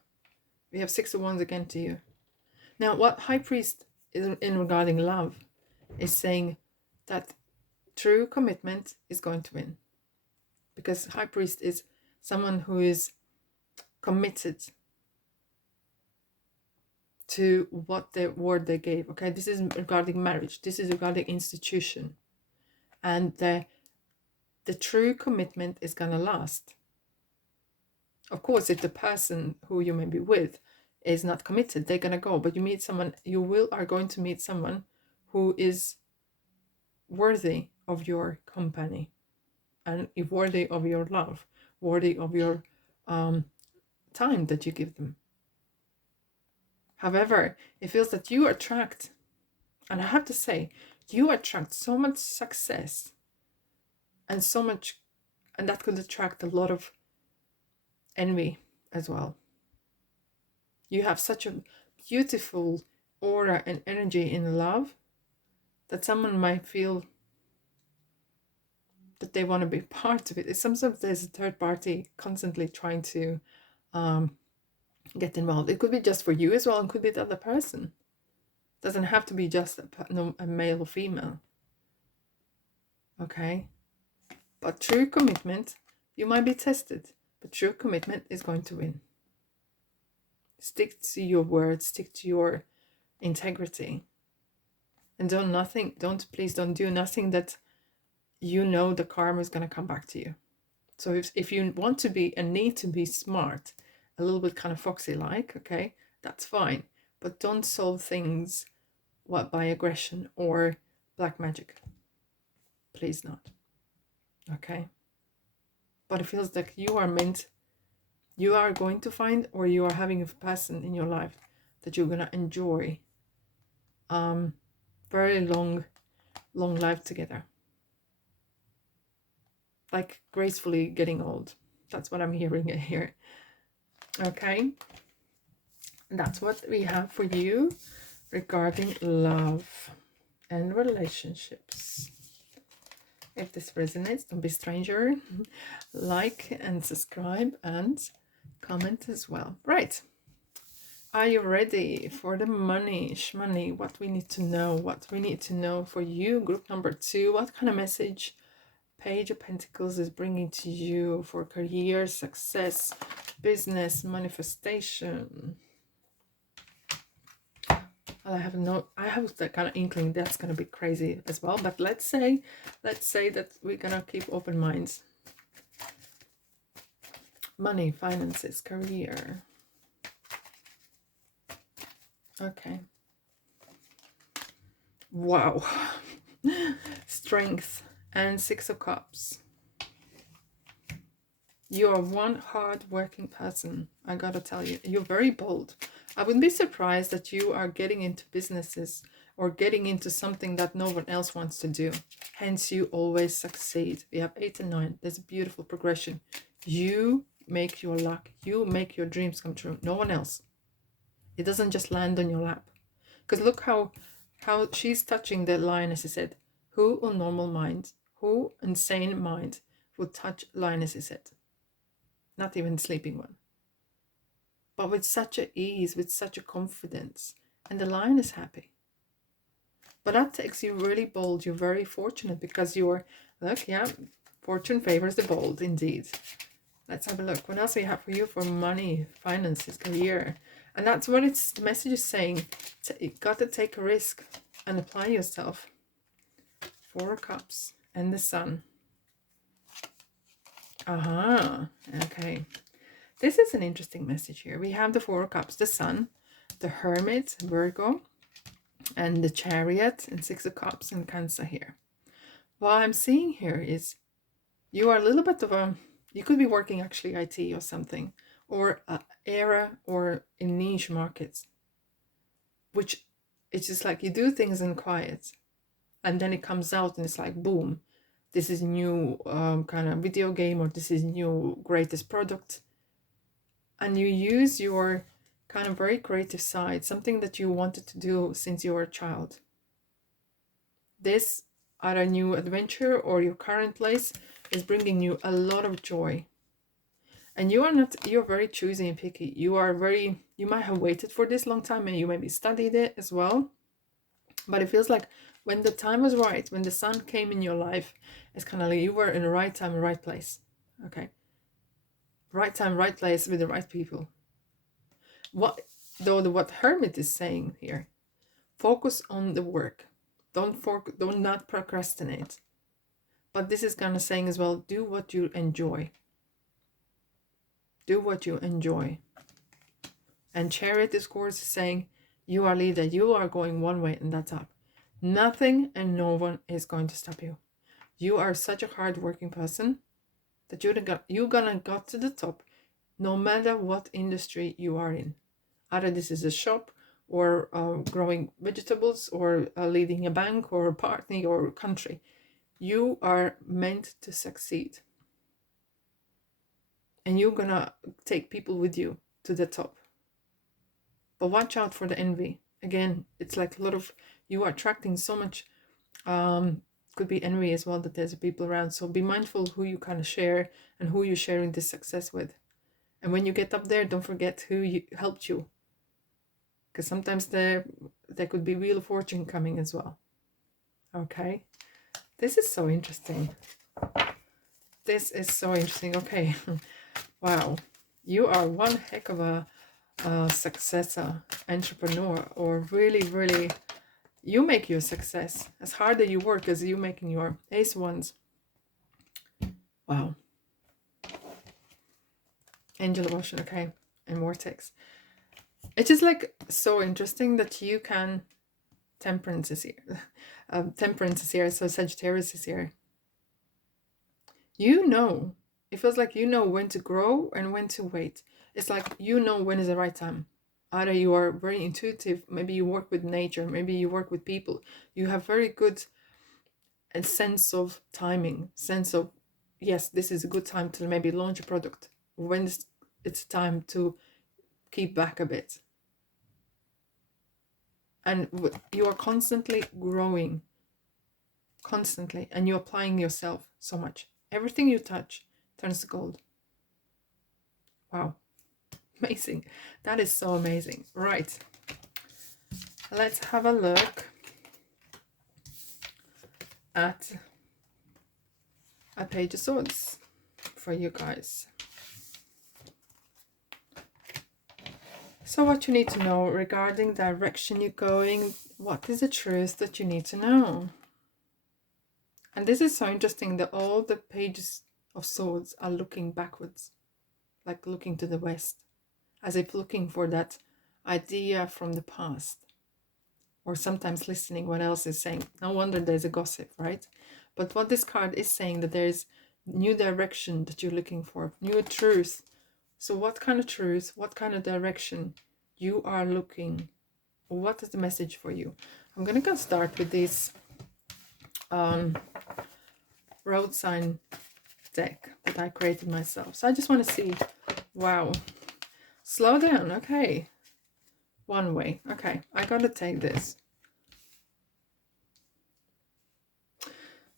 We have Six of Wands again to you. Now, what High Priest is in regarding love is saying that true commitment is going to win. Because High Priest is someone who is committed to what the word they gave. Okay, this is regarding marriage. This is regarding institution. And the true commitment is going to last. Of course, if the person who you may be with is not committed, they're going to go. But you meet someone, are going to meet someone who is worthy of your company and worthy of your love, worthy of your time that you give them. However, it feels that you attract, and I have to say, you attract so much success and so much, and that could attract a lot of envy as well. You have such a beautiful aura and energy in love that someone might feel that they want to be part of it. It's sometimes there's a third party constantly trying to get involved. It could be just for you as well, and could be the other person. It doesn't have to be just a male or female. Okay? But true commitment, you might be tested, but true commitment is going to win. Stick to your word, stick to your integrity. And please don't do nothing that you know the karma is going to come back to you. So if you want to be and need to be smart, a little bit kind of foxy like, okay, that's fine. But don't solve things by aggression or black magic. Please not. Okay? But it feels like you are going to find, or you are having a person in your life that you're going to enjoy very long life together. Like gracefully getting old. That's what I'm hearing here. Okay? And that's what we have for you regarding love and relationships. If this resonates, don't be a stranger. Like and subscribe and comment as well. Right. Are you ready for the money, shmoney? What we need to know, for you, group number 2. What kind of message Page of Pentacles is bringing to you for career, success, business, manifestation? Well, I have that kind of inkling that's going to be crazy as well. But let's say that we're going to keep open minds. Money, finances, career. Okay. Wow. Strength and 6 of Cups. You are one hard-working person. I gotta tell you, you're very bold. I wouldn't be surprised that you are getting into businesses or getting into something that no one else wants to do. Hence, you always succeed. We have 8 and 9. There's a beautiful progression. You make your luck. You make your dreams come true. No one else. It doesn't just land on your lap. Because look how she's touching the lioness. He said, who on normal mind, who insane mind would touch lioness's head? Not even sleeping one. But with such a ease, with such a confidence. And the lion is happy. But that takes you really bold. You're very fortunate because fortune favors the bold indeed. Let's have a look. What else we have for you for money, finances, career? And that's what the message is saying. You got to take a risk and apply yourself. 4 of Cups and the Sun. Okay. This is an interesting message here. We have the 4 of Cups, the Sun, the Hermit, Virgo, and the Chariot, and 6 of Cups and Cancer here. What I'm seeing here is you are a little bit of you could be working actually IT or something, or era or in niche markets, which it's just like you do things in quiet, and then it comes out and it's like, boom, this is new kind of video game, or this is new greatest product. And you use your kind of very creative side, something that you wanted to do since you were a child. This either new adventure or your current place is bringing you a lot of joy. And you're very choosy and picky. You might have waited for this long time, and you maybe studied it as well. But it feels like when the time was right, when the sun came in your life, it's kind of like you were in the right time, right place. Okay. Right time, right place with the right people. What Hermit is saying here, focus on the work. Don't not procrastinate. But this is kind of saying as well, do what you enjoy. Do what you enjoy. And Chariot discourse is saying, you are leader. You are going one way and that's up. Nothing and no one is going to stop you. You are such a hard-working person that you're gonna get to the top no matter what industry you are in. Either this is a shop or growing vegetables or leading a bank or a party or a country. You are meant to succeed. And you're gonna take people with you to the top. But watch out for the envy. Again, it's like you are attracting so much Could be envy as well, that there's people around. So be mindful who you kind of share and who you're sharing this success with. And when you get up there, don't forget who helped you. Because sometimes there could be Wheel of Fortune coming as well. Okay. This is so interesting. This is so interesting. Okay. Wow. You are one heck of a successor, entrepreneur, or really, really, you make your success. As hard as you work, as you making your Ace Wands. Wow. Angel of Ocean, okay. And Vortex. It's just like so interesting that you can, Temperance is here. Temperance is here, so Sagittarius is here. You know, it feels like you know when to grow and when to wait. It's like you know when is the right time. Either you are very intuitive, maybe you work with nature, maybe you work with people. You have very good sense of timing, sense of, yes, this is a good time to maybe launch a product. When it's time to keep back a bit. And you are constantly growing, constantly, and you're applying yourself so much. Everything you touch turns to gold. Wow. Amazing. That is so amazing. Right. Let's have a look at a Page of Swords for you guys. So what you need to know regarding direction you're going, what is the truth that you need to know? And this is so interesting that all the Pages of Swords are looking backwards, like looking to the west, as if looking for that idea from the past, or sometimes listening what else is saying. No wonder there's a gossip, right? But what this card is saying, that there's new direction that you're looking for, new truth. So what kind of truth, what kind of direction you are looking? What is the message for you? I'm going to go start with this road sign deck that I created myself. So I just want to see, wow, slow down, okay. One way, okay, I got to take this.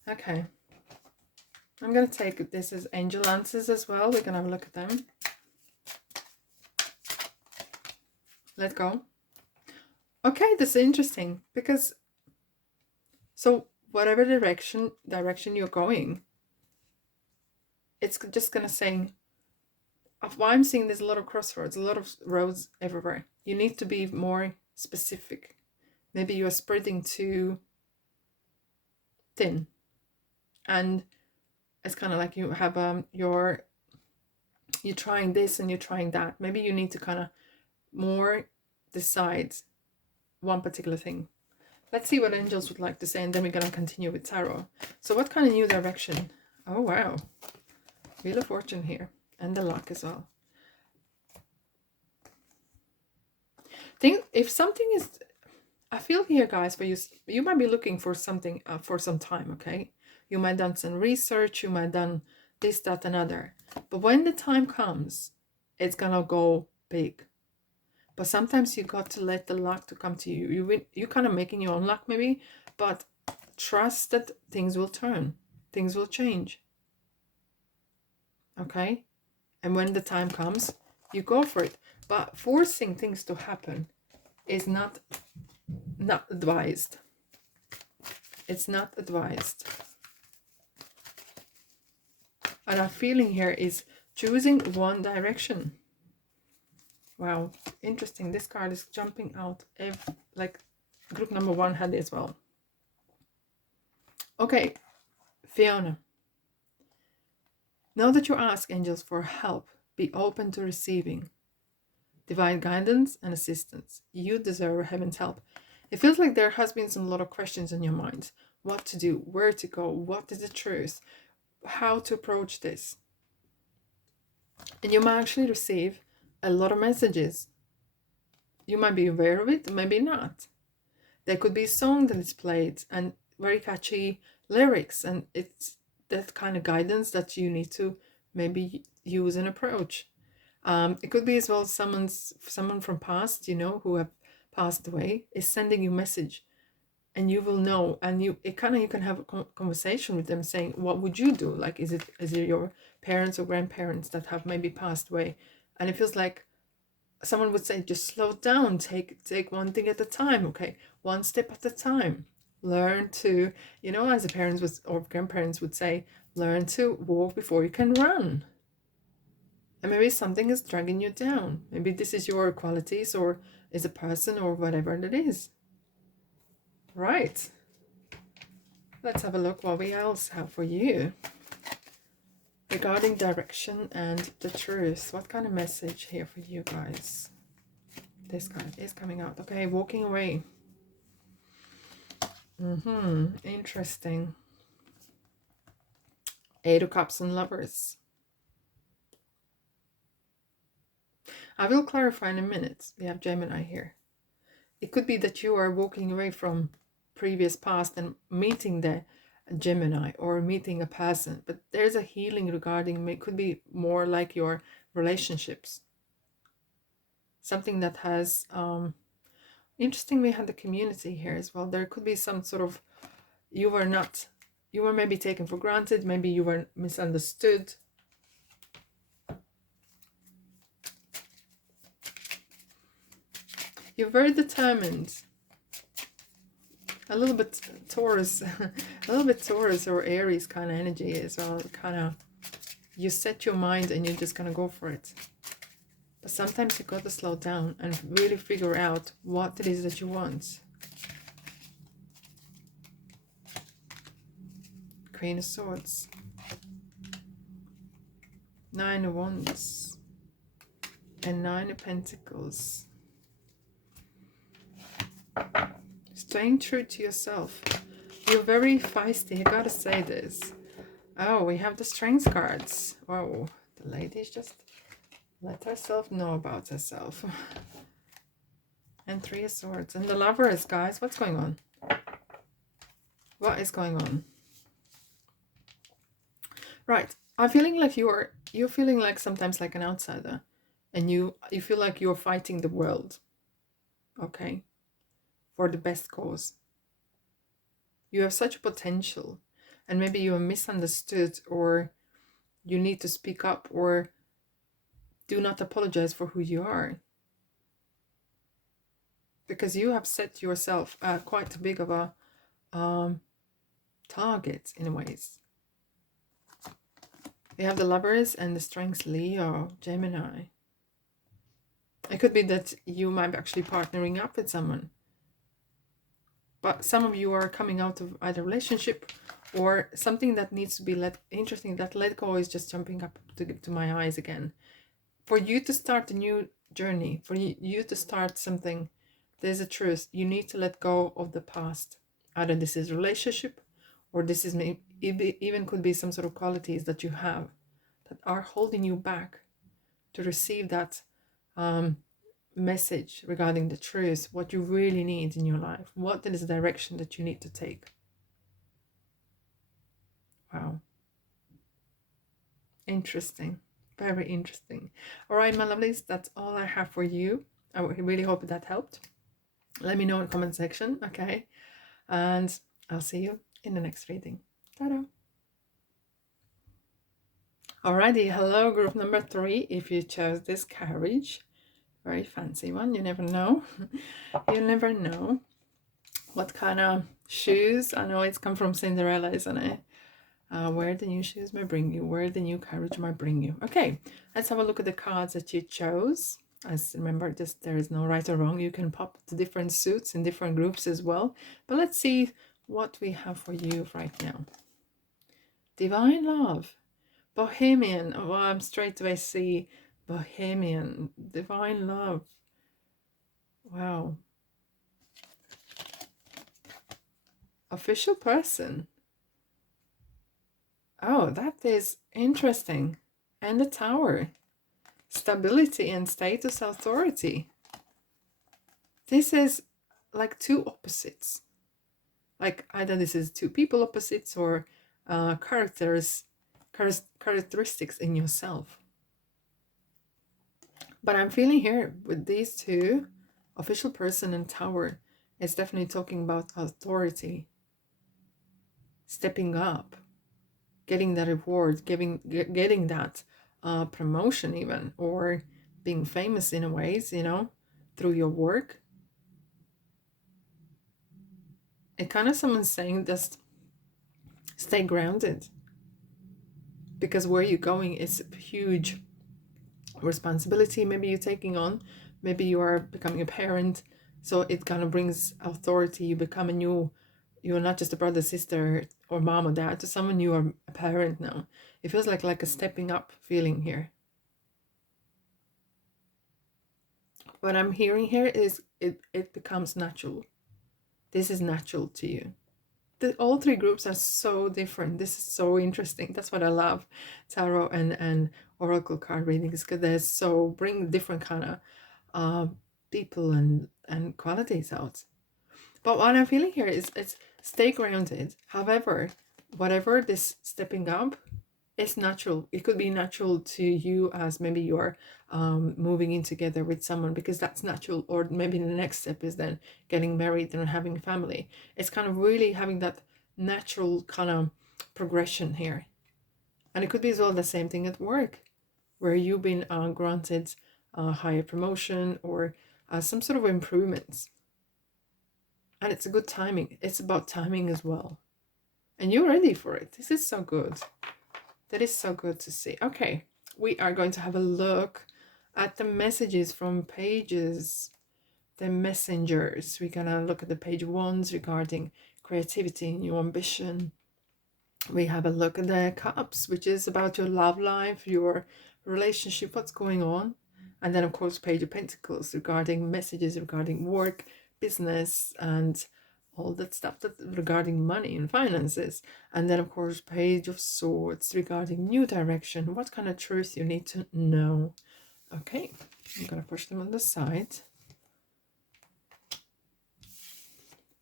Okay, I'm going to take this as angel answers as well. We're going to have a look at them. Let go. Okay, this is interesting because, so whatever direction you're going, it's just going to say, why I'm seeing there's a lot of crossroads, a lot of roads everywhere. You need to be more specific. Maybe you're spreading too thin. And it's kind of like you have you're trying this and you're trying that. Maybe you need to kind of more decide one particular thing. Let's see what angels would like to say, and then we're going to continue with tarot. So what kind of new direction? Oh, wow. Wheel of Fortune here. And the luck as well. Think if something is, I feel here, guys, for you might be looking for something for some time, okay? You might have done some research, you might have done this, that, and other. But when the time comes, it's going to go big. But sometimes you got to let the luck to come to you. You're kind of making your own luck maybe, but trust that things will turn. Things will change. Okay? And when the time comes, you go for it. But forcing things to happen is not advised. It's not advised. And our feeling here is choosing one direction. Wow, interesting. This card is jumping out. Like group number 1 had it as well. Okay, Fiona. Know that you ask angels for help. Be open to receiving divine guidance and assistance. You deserve heaven's help. It feels like there has been some lot of questions in your mind. What to do, where to go, what is the truth, how to approach this. And you might actually receive a lot of messages. You might be aware of it, maybe not. There could be a song that is played and very catchy lyrics, and it's that kind of guidance that you need to maybe use and approach. It could be as well someone from past, who have passed away, is sending you a message, and you will know, and you can have a conversation with them saying, what would you do? Like, is it your parents or grandparents that have maybe passed away, and it feels like someone would say, just slow down, take one thing at a time, okay, one step at a time. Learn to, as the parents would, or grandparents would say, learn to walk before you can run. And maybe something is dragging you down. Maybe this is your qualities, or is a person, or whatever it is. Right. Let's have a look what we else have for you. Regarding direction and the truth. What kind of message here for you guys? This card is coming out. Okay, walking away. Interesting. Eight of Cups and Lovers. I will clarify in a minute. We have Gemini here. It could be that you are walking away from previous past and meeting the Gemini, or meeting a person, but there's a healing regarding, it could be more like your relationships. Something that has, interesting, we had the community here as well. There could be some sort of, you were maybe taken for granted, maybe you were misunderstood. You're very determined. A little bit Taurus, a little bit Taurus or Aries kind of energy as well. Kind of, you set your mind and you're just going to go for it. But sometimes you got to slow down and really figure out what it is that you want. Queen of Swords. Nine of Wands. And Nine of Pentacles. Staying true to yourself. You're very feisty, I gotta say this. Oh, we have the Strength cards. Whoa, the lady's just let herself know about herself. And Three of Swords. And the Lovers, guys. What's going on? What is going on? Right. I'm feeling like you're feeling like sometimes like an outsider. And you feel like you're fighting the world. Okay? For the best cause. You have such potential, and maybe you are misunderstood, or you need to speak up, or do not apologize for who you are, because you have set yourself quite big of a target in ways. We have the Lovers and the Strengths, Leo, Gemini. It could be that you might be actually partnering up with someone. But some of you are coming out of either relationship or something that needs to be interesting. That let go is just jumping up to my eyes again. For you to start a new journey, for you to start something, there's a truth. You need to let go of the past. Either this is relationship, or this is maybe, even could be some sort of qualities that you have that are holding you back to receive that message regarding the truth, what you really need in your life, what is the direction that you need to take. Wow. Interesting. Very interesting. All right, my lovelies, that's all I have for you. I really hope that helped. Let me know in the comment section, okay? And I'll see you in the next reading. Ta-da! Alrighty, hello, group number 3. If you chose this carriage, very fancy one, you never know. You never know what kind of shoes. I know it's come from Cinderella, isn't it? Where the new shoes may bring you, where the new carriage might bring you. Okay, let's have a look at the cards that you chose. As remember, there is no right or wrong. You can pop the different suits in different groups as well. But let's see what we have for you right now. Divine Love. Bohemian. Oh, I'm straight away see Bohemian. Divine Love. Wow. Official person. Oh, that is interesting. And the Tower. Stability and status authority. This is like two opposites. Like either this is two people opposites, or characteristics in yourself. But I'm feeling here with these two, official person and Tower, It's definitely talking about authority, stepping up, getting that reward, getting that promotion even, or being famous in a ways, you know, through your work. It kind of someone's saying just stay grounded, because where you're going is a huge responsibility maybe you're taking on. Maybe you are becoming a parent, so it kind of brings authority. You become a new, you're not just a brother, sister, or mom or dad to someone. You are a parent now. It feels like a stepping up feeling here. What I'm hearing here is it becomes natural. This is natural to you. All three groups are so different. This is so interesting. That's what I love tarot and oracle card readings, because they're so bring different kind of people and qualities out. But what I'm feeling here is it's stay grounded. However, whatever this stepping up, it's natural. It could be natural to you as maybe you're moving in together with someone, because that's natural. Or maybe the next step is then getting married and having a family. It's kind of really having that natural kind of progression here. And it could be as well the same thing at work, where you've been granted a higher promotion or some sort of improvements. And it's a good timing. It's about timing as well. And you're ready for it. This is so good. That is so good to see. Okay, we are going to have a look at the messages from pages, the messengers. We're going to look at the page ones regarding creativity and your ambition. We have a look at the cups, which is about your love life, your relationship, what's going on. And then, of course, page of pentacles regarding messages regarding work, business, and all that stuff that regarding money and finances. And then, of course, page of swords regarding new direction, what kind of truth you need to know. Okay, I'm going to push them on the side.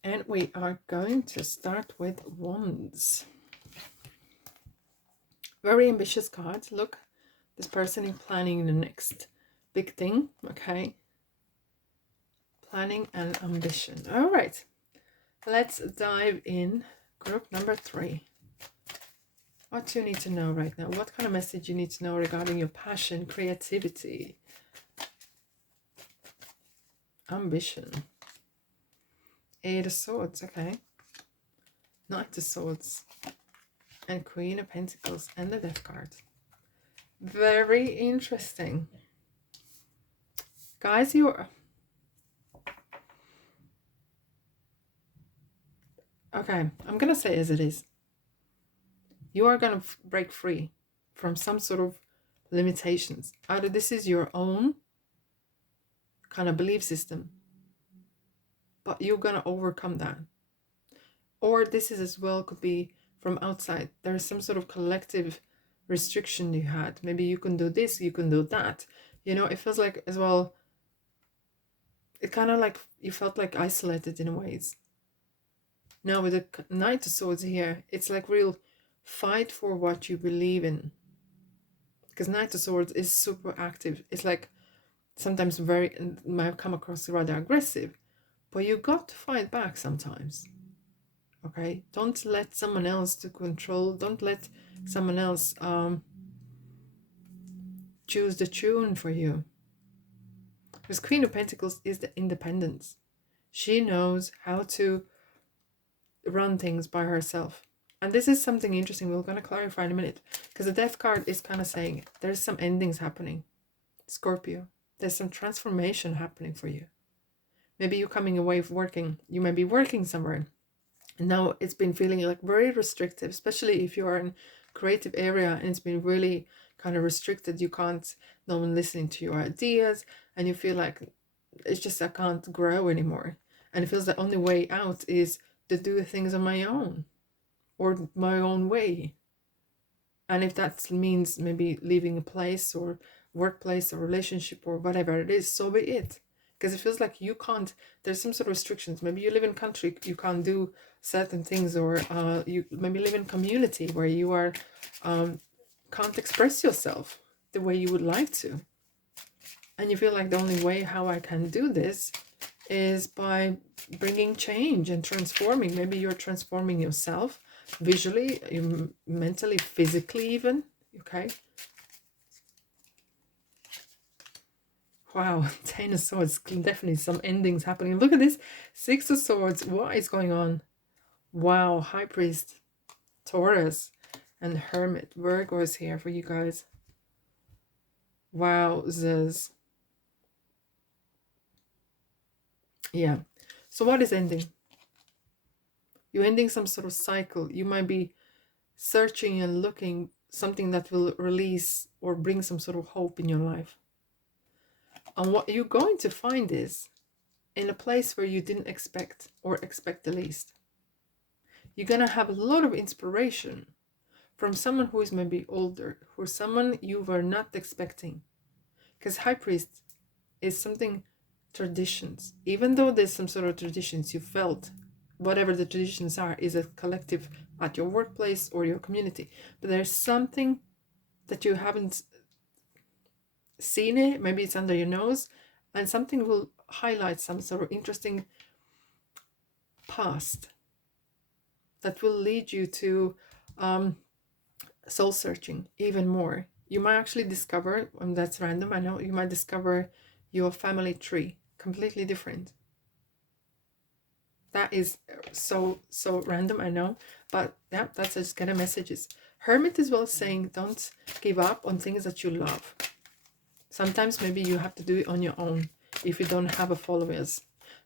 And we are going to start with wands. Very ambitious card. Look, this person is planning the next big thing. Okay, planning and ambition. All right, let's dive in. Group number 3. What do you need to know right now? What kind of message you need to know regarding your passion, creativity, ambition? 8 of Swords, okay. Knight of Swords and Queen of Pentacles and the Death card. Very interesting. Guys, you're... Okay, I'm going to say as it is. You are going to break free from some sort of limitations. Either this is your own kind of belief system, but you're going to overcome that. Or this is as well could be from outside. There is some sort of collective restriction you had. Maybe you can do this, you can do that. You know, it feels like as well, it kind of like you felt like isolated in ways. Now with the Knight of Swords here, it's like real fight for what you believe in. Because Knight of Swords is super active. It's like sometimes might come across rather aggressive, but you got to fight back sometimes. Okay, don't let someone else to control. Don't let someone else choose the tune for you. Because Queen of Pentacles is the independence. She knows how to run things by herself. And this is something interesting we're going to clarify in a minute. Because the Death card is kind of saying there's some endings happening. Scorpio, there's some transformation happening for you. Maybe you're coming away from working. You may be working somewhere. And now it's been feeling like very restrictive, especially if you are in creative area and it's been really kind of restricted. You can't, no one listening to your ideas, and you feel like it's just, I can't grow anymore. And it feels the only way out is to do things on my own or my own way. And if that means maybe leaving a place or workplace or relationship or whatever it is, so be it. Because it feels like you can't, there's some sort of restrictions. Maybe you live in country, you can't do certain things, or you maybe live in community where you are can't express yourself the way you would like to. And you feel like the only way how I can do this is by bringing change and transforming. Maybe you're transforming yourself visually, mentally, physically even, okay? Wow, Ten of Swords, definitely some endings happening. Look at this, Six of Swords, what is going on? Wow, High Priest, Taurus, and Hermit. Virgo is here for you guys. Wow, Ziz. Yeah. So what is ending? You're ending some sort of cycle. You might be searching and looking something that will release or bring some sort of hope in your life. And what you're going to find is in a place where you didn't expect or expect the least. You're going to have a lot of inspiration from someone who is maybe older, or someone you were not expecting. Because High Priest is something, traditions. Even though there's some sort of traditions you felt, whatever the traditions are, is a collective at your workplace or your community. But there's something that you haven't seen it, maybe it's under your nose, and something will highlight some sort of interesting past that will lead you to soul searching even more. You might actually discover, and that's random, I know, you might discover your family tree completely different. That is so random, I know, but yeah, that's just kind of messages. Hermit as well saying don't give up on things that you love. Sometimes maybe you have to do it on your own if you don't have a followers.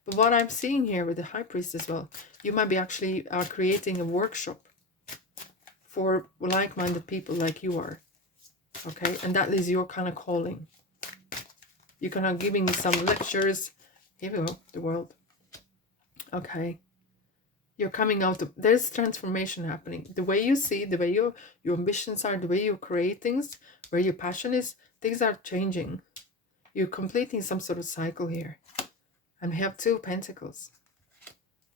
But what I'm seeing here with the High Priest as well, you might be actually creating a workshop for like-minded people like you are. Okay, and that is your kind of calling. You're kind of giving some lectures. Here we go, the world. Okay. You're coming out of, there's transformation happening. The way you see, the way your ambitions are, the way you create things, where your passion is, things are changing. You're completing some sort of cycle here. And we have Two Pentacles.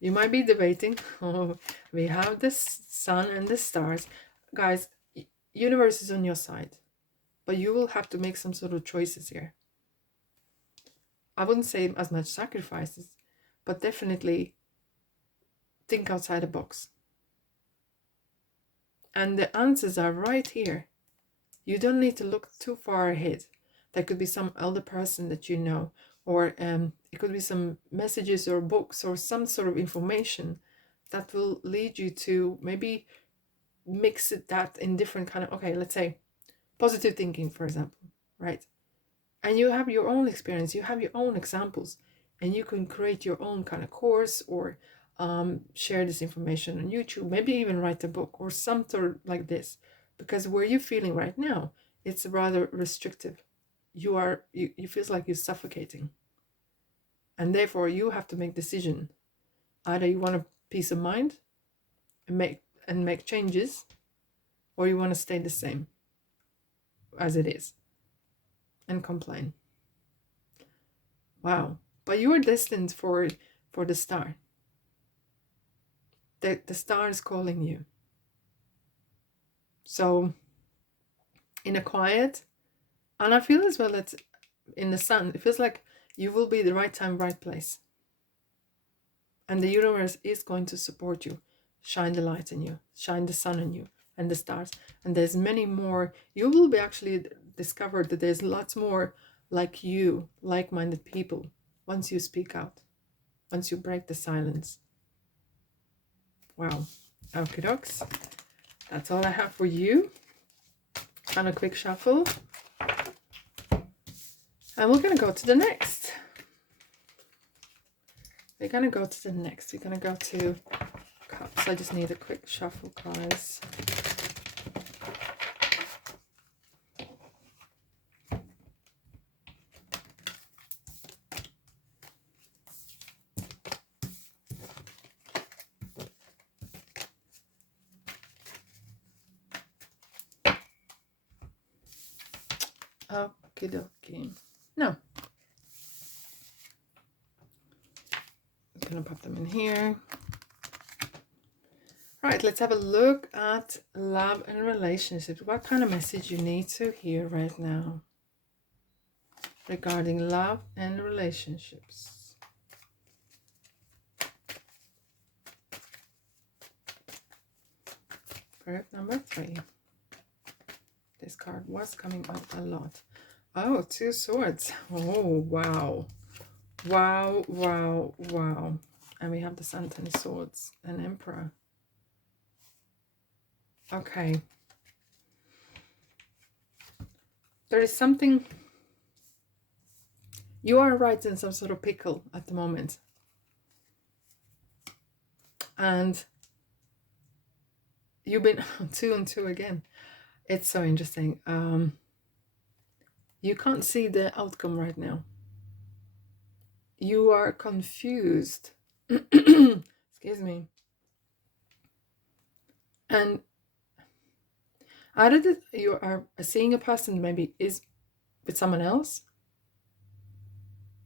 You might be debating. Oh, we have the sun and the stars. Guys, universe is on your side. But you will have to make some sort of choices here. I wouldn't say as much sacrifices, but definitely think outside the box. And the answers are right here. You don't need to look too far ahead. There could be some elder person that you know, or it could be some messages or books or some sort of information that will lead you to maybe mix that in different kind of, okay, let's say positive thinking, for example, right? And you have your own experience, you have your own examples, and you can create your own kind of course or share this information on YouTube, maybe even write a book or something like this, because where you're feeling right now, it's rather restrictive. You feel like you're suffocating, and therefore you have to make decision. Either you want a peace of mind and make changes, or you want to stay the same as it is and complain. Wow. But you are destined for the star. The star is calling you. So in a quiet, and I feel as well that in the sun, it feels like you will be the right time, right place. And the universe is going to support you. Shine the light in you, shine the sun on you and the stars. And there's many more. You will be actually discovered that there's lots more like you, like-minded people, once you speak out, once you break the silence. Wow. Okie dokes. That's all I have for you. And a quick shuffle. And we're going to go to the next. We're going to go to the next. We're going to go to Cups. I just need a quick shuffle, guys. Okie dokie. No. I'm going to pop them in here. Right, let's have a look at love and relationships. What kind of message you need to hear right now regarding love and relationships? Proof number 3. This card was coming up a lot. Oh, 2 swords. Oh, wow. Wow, wow, wow. And we have the Sun, 10 swords, and Emperor. Okay. There is something... You are right in some sort of pickle at the moment. And you've been 2 and 2 again. It's so interesting. You can't see the outcome right now. You are confused. Excuse me. And either you are seeing a person maybe is with someone else,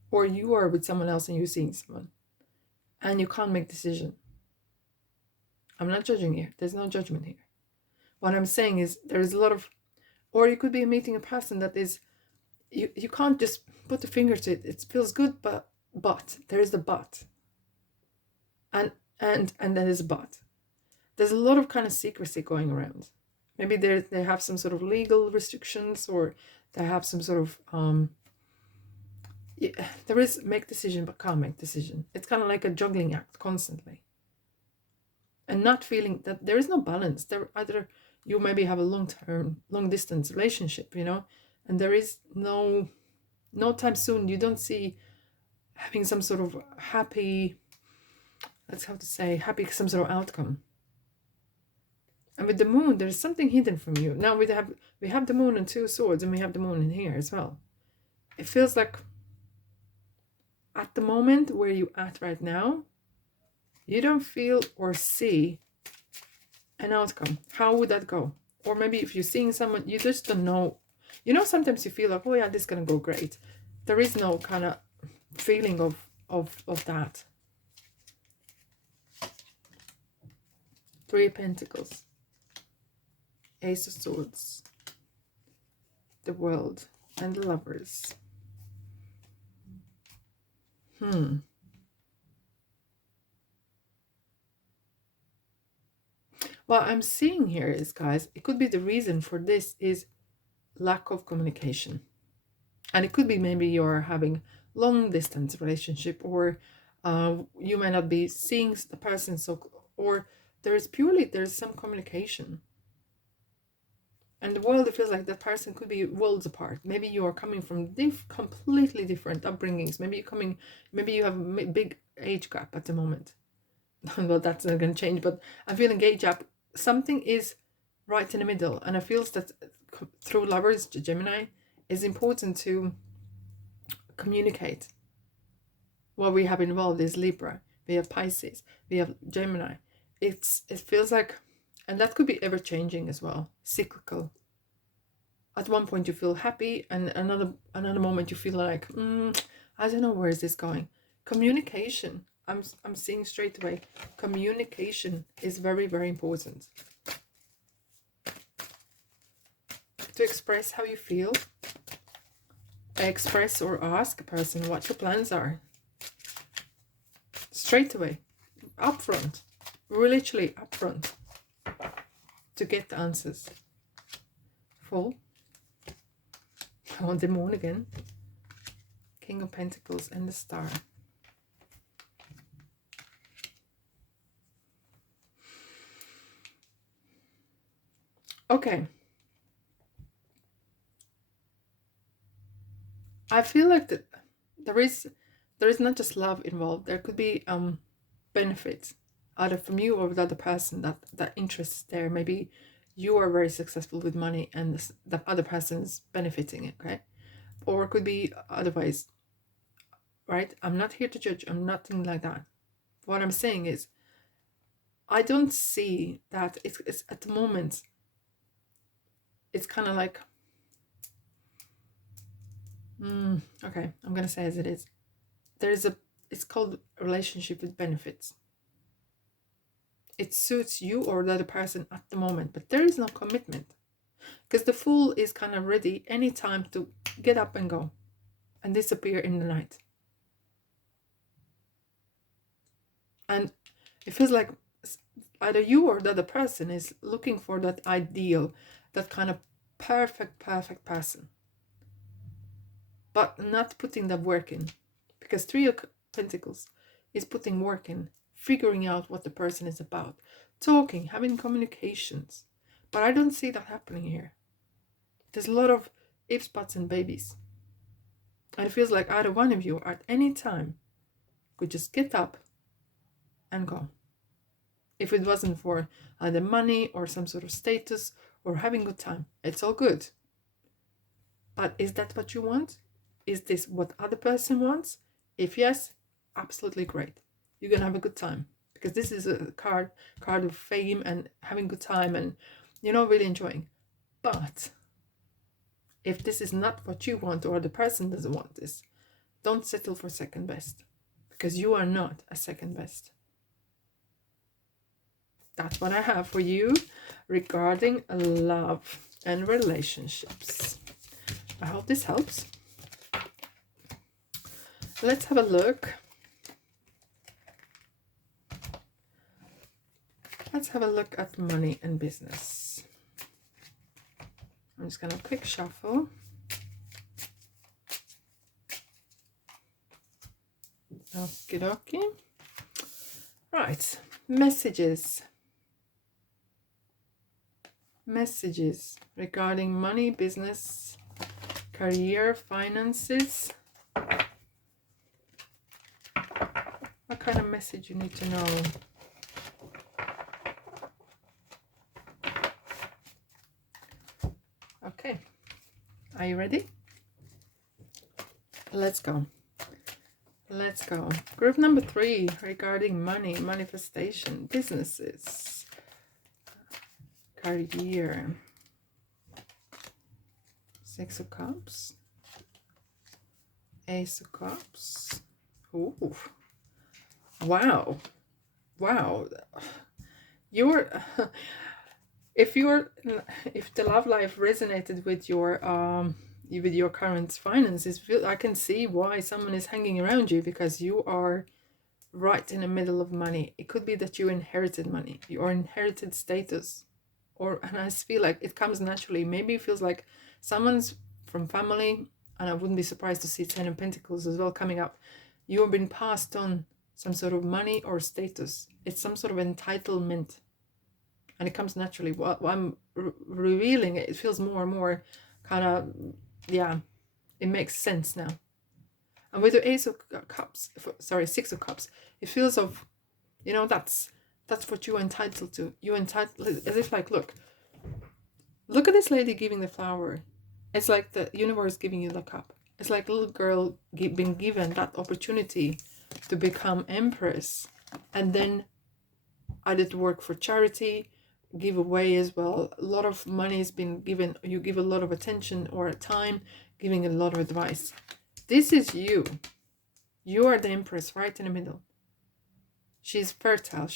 or you are with someone else and you're seeing someone, and you can't make a decision. I'm not judging here. There's no judgment here. What I'm saying is there is a lot of, or you could be meeting a person that is, you can't just put the finger to it. It feels good, but there is the but, and there is a but. There's a lot of kind of secrecy going around. Maybe they have some sort of legal restrictions, or they have some sort of there is make decision but can't make decision. It's kind of like a juggling act constantly, and not feeling that there is no balance. There either you maybe have a long distance relationship, you know, and there is no time soon. You don't see having some sort of happy, let's have to say happy, some sort of outcome. And with the moon, there's something hidden from you. Now we have the moon and 2 swords, and we have the moon in here as well. It feels like at the moment where you at right now, you don't feel or see an outcome. How would that go? Or maybe if you're seeing someone, you just don't know. You know, sometimes you feel like, oh yeah, this is gonna go great. There is no kind of feeling of that. 3 of Pentacles, Ace of Swords, the World, and the Lovers. What I'm seeing here is, guys, it could be the reason for this is lack of communication. And it could be maybe you're having long distance relationship, or you might not be seeing the person, so, or there's some communication. And the world, it feels like that person could be worlds apart. Maybe you are coming from completely different upbringings. Maybe you have a big age gap at the moment. Well, that's not going to change, but I'm feeling age gap. Something is right in the middle, and I feel that through Lovers, Gemini, is important to communicate. What we have involved is Libra, we have Pisces, we have Gemini. It feels like, and that could be ever changing as well, cyclical. At one point you feel happy, and another moment you feel like, I don't know, where is this going? Communication. I'm seeing straight away. Communication is very, very important. To express how you feel. Express or ask a person what your plans are. Straight away. Upfront. We're literally upfront. To get the answers. Full. I want the moon again. King of Pentacles and the Star. Okay. I feel like that there is not just love involved. There could be benefits either from you or with the other person that interests there. Maybe you are very successful with money and the other person is benefiting it, okay? Or it could be otherwise, right? I'm not here to judge. I'm nothing like that. What I'm saying is, I don't see that it's at the moment. It's kind of like, okay, I'm gonna say as it is. It's called a relationship with benefits. It suits you or the other person at the moment, but there is no commitment, because the Fool is kind of ready anytime to get up and go and disappear in the night. And it feels like either you or the other person is looking for that ideal, that kind of perfect person, but not putting the work in. Because Three of Pentacles is putting work in, figuring out what the person is about, talking, having communications. But I don't see that happening here. There's a lot of ifs, buts, and babies. And it feels like either one of you at any time could just get up and go. If it wasn't for either money or some sort of status or having a good time, it's all good. But is that what you want? Is this what other person wants? If yes, absolutely great. You're gonna have a good time, because this is a card of fame and having a good time and, you know, really enjoying. But if this is not what you want, or the person doesn't want this, don't settle for second best, because you are not a second best. That's what I have for you regarding love and relationships. I hope this helps. Let's have a look. Let's have a look at money and business. I'm just going to quick shuffle. Okie dokie. Right. Messages regarding money, business, career, finances. What kind of message you need to know? Okay, are you ready? Let's go. Let's go. Group number 3 regarding money, manifestation, businesses, career. 6 of Cups, Ace of Cups. Ooh. Wow. You're if the love life resonated with your current finances, I can see why someone is hanging around you, because you are right in the middle of money. It could be that you inherited money, or inherited status, and I feel like it comes naturally. Maybe it feels like someone's from family, and I wouldn't be surprised to see 10 of Pentacles as well coming up. You have been passed on some sort of money or status. It's some sort of entitlement, and it comes naturally. While I'm revealing it, it feels more and more kind of, yeah, it makes sense now. And with the Ace of Cups, sorry, 6 of Cups, it feels of, you know, that's what you're entitled to. You're entitled, as if like, look at this lady giving the flower. It's like the universe giving you the cup. It's like a little girl being given that opportunity to become empress, and then either to work for charity, give away as well. A lot of money has been given. You give a lot of attention or time, giving a lot of advice. This is you. You are the empress right in the middle. She's fertile.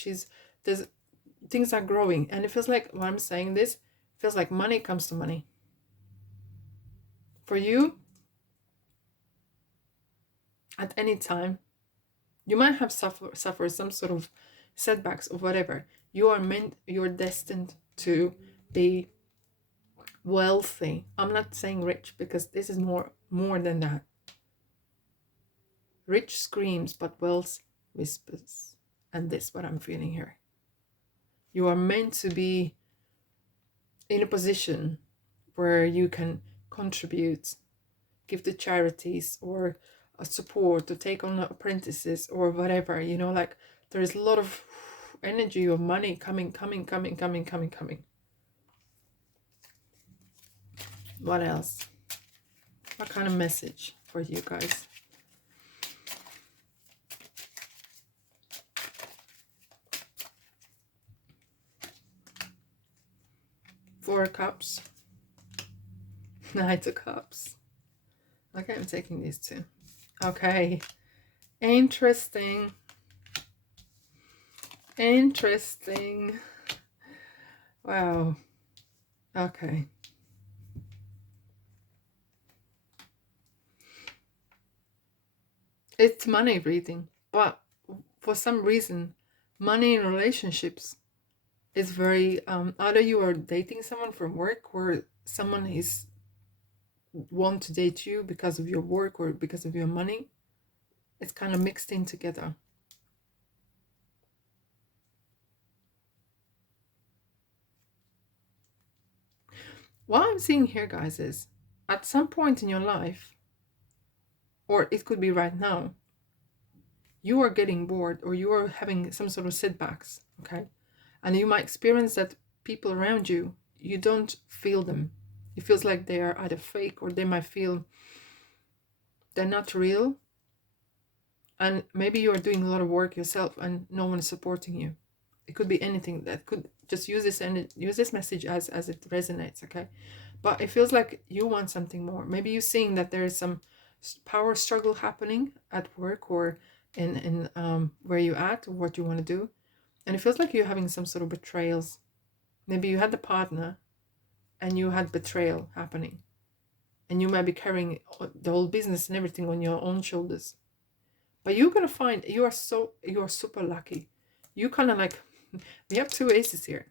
There's things are growing, and it feels like, when I'm saying this, it feels like money comes to money. For you, at any time, you might have suffered some sort of setbacks or whatever. You're destined to be wealthy. I'm not saying rich, because this is more than that. Rich screams, but wealth whispers. And this is what I'm feeling here. You are meant to be in a position where you can contribute, give to charities, or support, to take on apprentices or whatever, you know, like there's a lot of energy of money coming. What else? What kind of message for you guys? Four of Cups, Knight of Cups. Okay, I'm taking these two. Okay, interesting. Wow. Okay. It's money reading, but for some reason, money in relationships It's very, either you are dating someone from work, or someone is want to date you because of your work or because of your money. It's kind of mixed in together. What I'm seeing here, guys, is at some point in your life, or it could be right now, you are getting bored or you are having some sort of setbacks, okay? And you might experience that people around you, you don't feel them. It feels like they are either fake, or they might feel they're not real. And maybe you are doing a lot of work yourself and no one is supporting you. It could be anything. That could just use this, and use this message as it resonates, okay? But it feels like you want something more. Maybe you're seeing that there is some power struggle happening at work, or in where you at, or what you want to do. And it feels like you're having some sort of betrayals. Maybe you had the partner and you had betrayal happening, and you might be carrying the whole business and everything on your own shoulders. But you're gonna find you are super lucky. You kind of like, we have two aces here.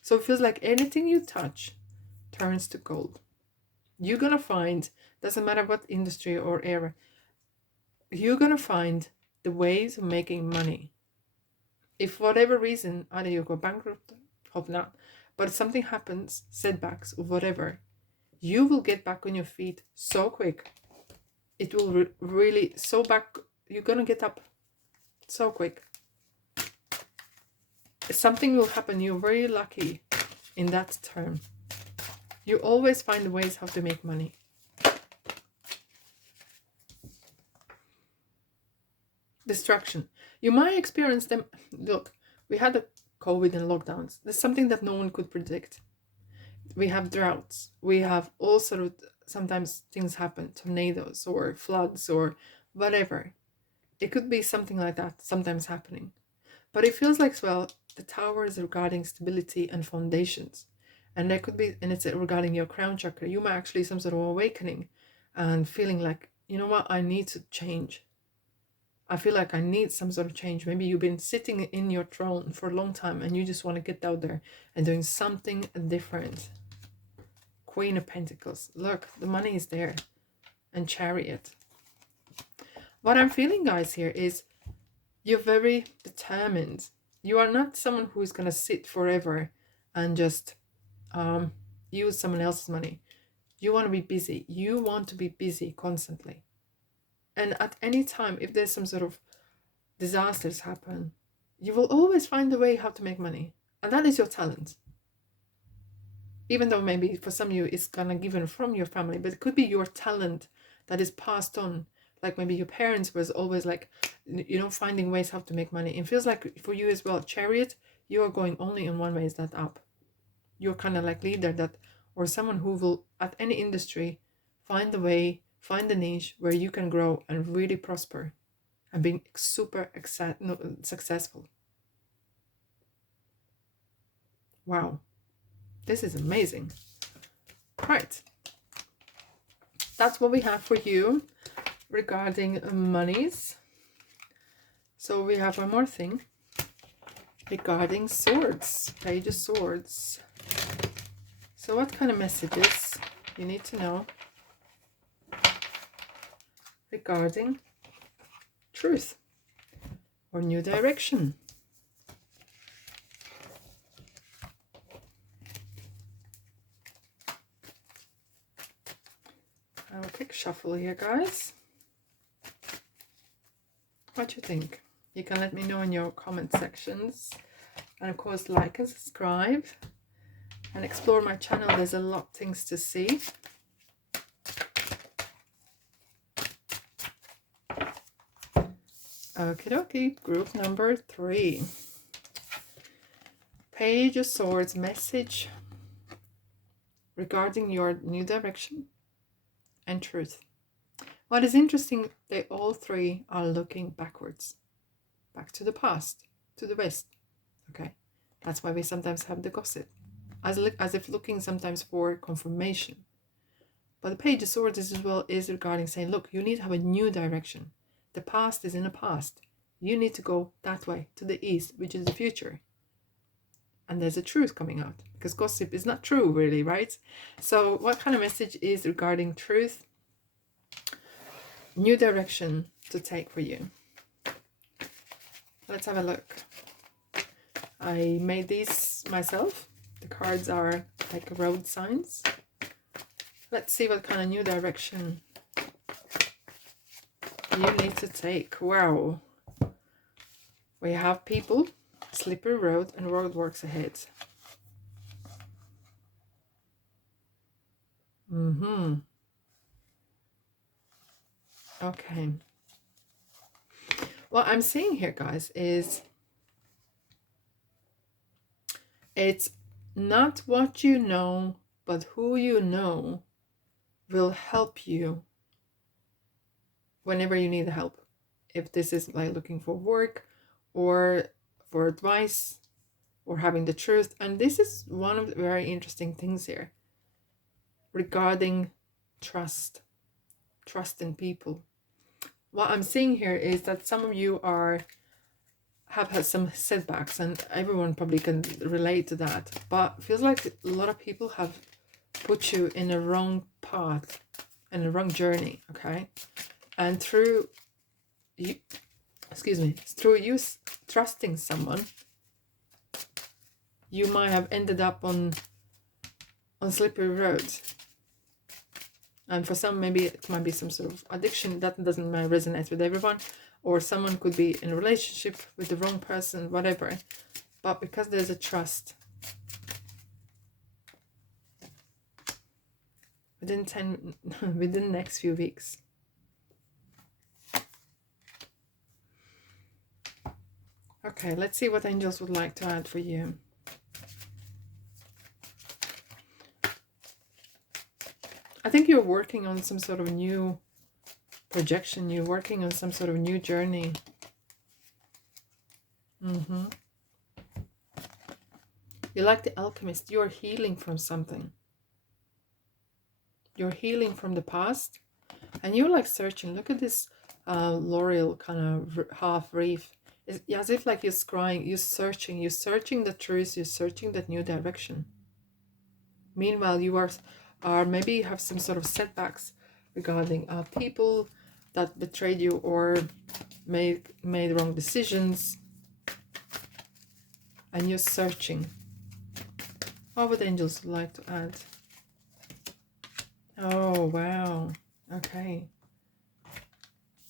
So it feels like anything you touch turns to gold. You're gonna find, doesn't matter what industry or area, you're gonna find the ways of making money. If for whatever reason, either you go bankrupt, hope not, but if something happens, setbacks or whatever, you will get back on your feet so quick. It will really, so back, you're gonna get up so quick. Something will happen. You're very lucky in that term. You always find ways how to make money. Distraction. You might experience them. Look, we had the COVID and lockdowns. There's something that no one could predict. We have droughts. We have all sort of, sometimes things happen, tornadoes or floods or whatever. It could be something like that sometimes happening. But it feels like, as well, the tower is regarding stability and foundations. And there could be, and it's regarding your crown chakra. You might actually some sort of awakening and feeling like, you know what, I need to change. I feel like I need some sort of change. Maybe you've been sitting in your throne for a long time and you just want to get out there and doing something different. Queen of Pentacles. Look, the money is there. And Chariot. What I'm feeling, guys, here is you're very determined. You are not someone who is going to sit forever and just use someone else's money. You want to be busy. You want to be busy constantly. And at any time, if there's some sort of disasters happen, you will always find a way how to make money. And that is your talent. Even though maybe for some of you it's gonna given from your family, but it could be your talent that is passed on. Like maybe your parents was always like, you know, finding ways how to make money. It feels like for you as well, Chariot, you are going only in one way, is that up. You're kind of like leader that, or someone who will at any industry find the way, find the niche where you can grow and really prosper and being super successful. Wow, this is amazing. Right, that's what we have for you regarding monies. So we have one more thing regarding swords, Page of Swords. So what kind of messages you need to know regarding truth or new direction? I'll quick shuffle here, guys. What do you think? You can let me know in your comment sections. And of course, like and subscribe. And explore my channel. There's a lot of things to see. Okie dokie. Group number 3. Page of Swords message regarding your new direction and truth. What is interesting, they all three are looking backwards, back to the past, to the west. Okay, that's why we sometimes have the gossip, as if looking sometimes for confirmation. But the Page of Swords as well is regarding saying, look, you need to have a new direction. The past is in the past. You need to go that way, to the east, which is the future. and there's a truth coming out, because gossip is not true really, right? So what kind of message is regarding truth? New direction to take for you. Let's have a look. I made these myself. The cards are like road signs. Let's see what kind of new direction you need to take. Wow. We have people, slippery road, and roadworks ahead. Okay. What I'm seeing here, guys, is it's not what you know, but who you know will help you whenever you need help. If this is like looking for work or for advice or having the truth. And this is one of the very interesting things here regarding trust in people. What I'm seeing here is that some of you have had some setbacks, and everyone probably can relate to that, but feels like a lot of people have put you in a wrong path and a wrong journey, okay? And through you, through you trusting someone, you might have ended up on slippery roads. And for some, maybe it might be some sort of addiction. That doesn't resonate with everyone. Or someone could be in a relationship with the wrong person, whatever. But because there's a trust, within the next few weeks. Okay, let's see what angels would like to add for you. I think you're working on some sort of new projection. You're working on some sort of new journey. You're like the alchemist. You're healing from something. You're healing from the past. And you're like searching. Look at this laurel kind of half reef. It's as if like you're scrying. You're searching the truth. You're searching that new direction. Meanwhile, you are maybe you have some sort of setbacks regarding people that betrayed you or made wrong decisions, and you're searching. What would angels like to add? Oh, wow. Okay.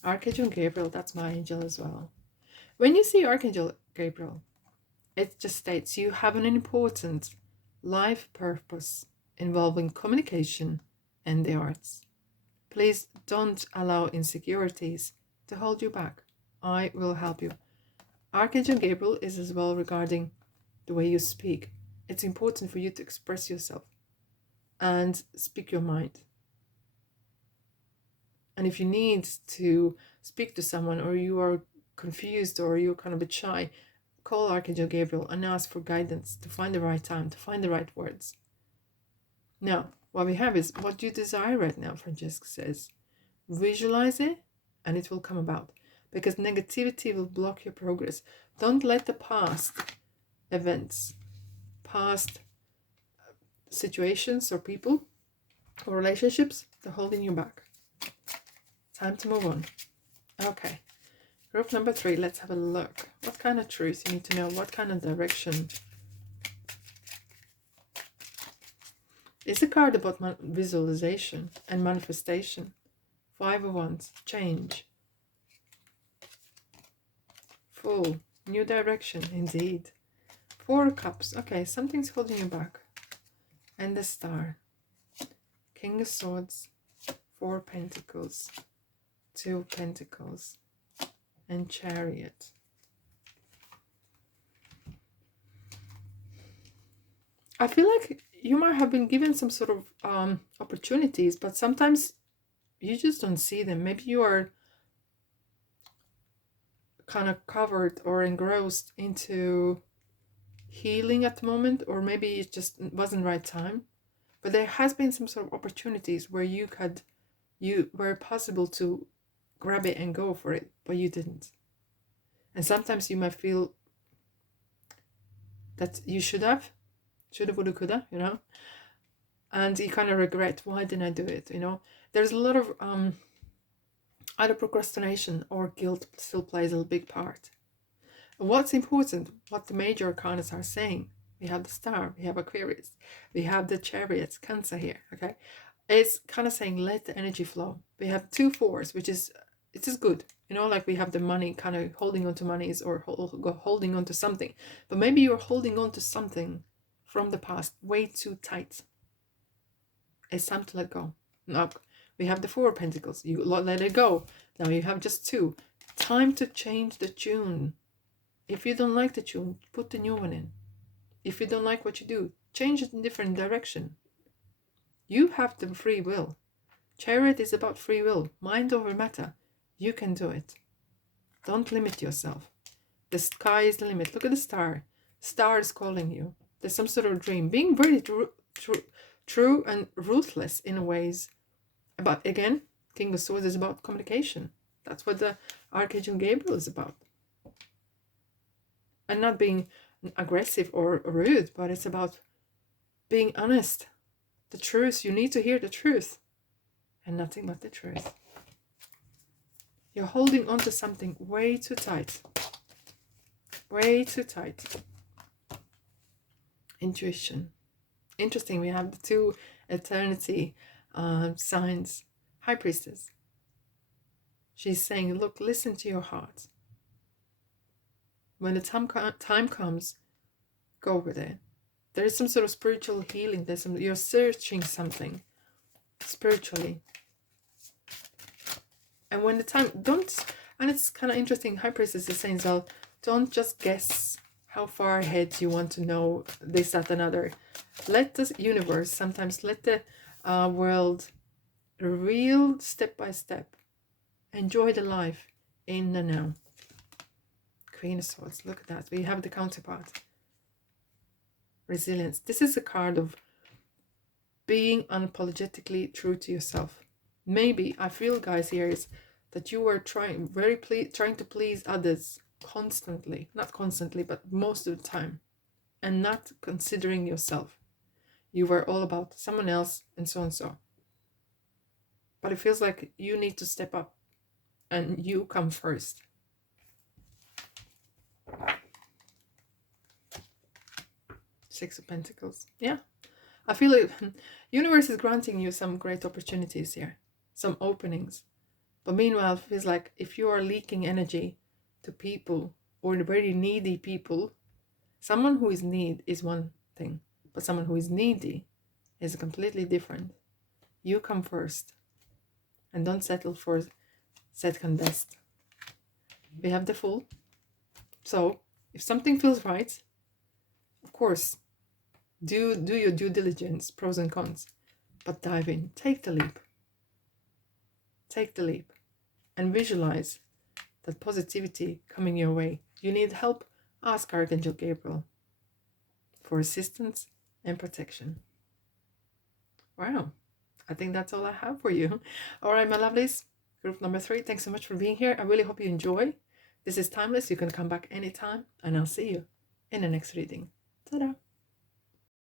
Archangel Gabriel, that's my angel as well. When you see Archangel Gabriel, it just states you have an important life purpose involving communication and the arts. Please don't allow insecurities to hold you back. I will help you. Archangel Gabriel is as well regarding the way you speak. It's important for you to express yourself and speak your mind. And if you need to speak to someone, or you are confused, or you're kind of a bit shy, call Archangel Gabriel and ask for guidance to find the right time, to find the right words. Now, what we have is what you desire right now, Francesca says. Visualize it and it will come about, because negativity will block your progress. Don't let the past events, past situations or people or relationships, they're holding you back. Time to move on. Okay. Group number 3, let's have a look. What kind of truth you need to know? What kind of direction? It's a card about visualization and manifestation. 5 of Wands, change. Full, new direction, indeed. 4 of Cups, okay, something's holding you back. And the Star. King of Swords, 4 Pentacles, 2 Pentacles, and Chariot. I feel like you might have been given some sort of opportunities, but sometimes you just don't see them. Maybe you are kind of covered or engrossed into healing at the moment, or maybe it just wasn't the right time. But there has been some sort of opportunities where you were possible to grab it and go for it, but you didn't. And sometimes you might feel that you shoulda, woulda, coulda, you know, and you kind of regret, why didn't I do it, you know. There's a lot of either procrastination or guilt still plays a big part. And what's important, what the major arcanas are saying, we have the Star, we have Aquarius, we have the Chariot, Cancer here, okay? It's kind of saying let the energy flow. We have 2 4s, which is, it is good. You know, like we have the money, kind of holding on to monies or holding on to something. But maybe you're holding on to something from the past way too tight. It's time to let go. Now, we have the 4 of Pentacles. You let it go. Now you have just 2. Time to change the tune. If you don't like the tune, put the new one in. If you don't like what you do, change it in a different direction. You have the free will. Chariot is about free will, mind over matter. You can do it. Don't limit yourself. The sky is the limit. Look at the star. Star is calling you. There's some sort of dream. Being very true and ruthless in ways. But again, King of Swords is about communication. That's what the Archangel Gabriel is about. And not being aggressive or rude, but it's about being honest. The truth. You need to hear the truth. And nothing but the truth. You're holding on to something way too tight. Way too tight. Intuition. Interesting, we have the 2 eternity signs. High Priestess. She's saying, look, listen to your heart. When the time comes, go with it. There is some sort of spiritual healing. You're searching something spiritually. And when the time, and it's kind of interesting, High Priestess is saying, so don't just guess how far ahead you want to know this, that, another. Let the universe, sometimes let the world real step by step. Enjoy the life in the now. Queen of Swords, look at that. We have the counterpart. Resilience. This is a card of being unapologetically true to yourself. Maybe, I feel, guys, here is that you were trying to please others constantly. Not constantly, but most of the time. And not considering yourself. You were all about someone else and so and so. But it feels like you need to step up. And you come first. Six of Pentacles. Yeah. I feel like universe is granting you some great opportunities here. Some openings. But meanwhile, it feels like if you are leaking energy to people or very needy people, someone who is in need is one thing. But someone who is needy is completely different. You come first. And don't settle for second best. We have the Fool. So, if something feels right, of course, do your due diligence, pros and cons. But dive in. Take the leap. Take the leap. And visualize that positivity coming your way. You need help? Ask Archangel Gabriel for assistance and protection. Wow. I think that's all I have for you. All right, my lovelies. Group number 3. Thanks so much for being here. I really hope you enjoy. This is timeless. You can come back anytime. And I'll see you in the next reading. Ta-da.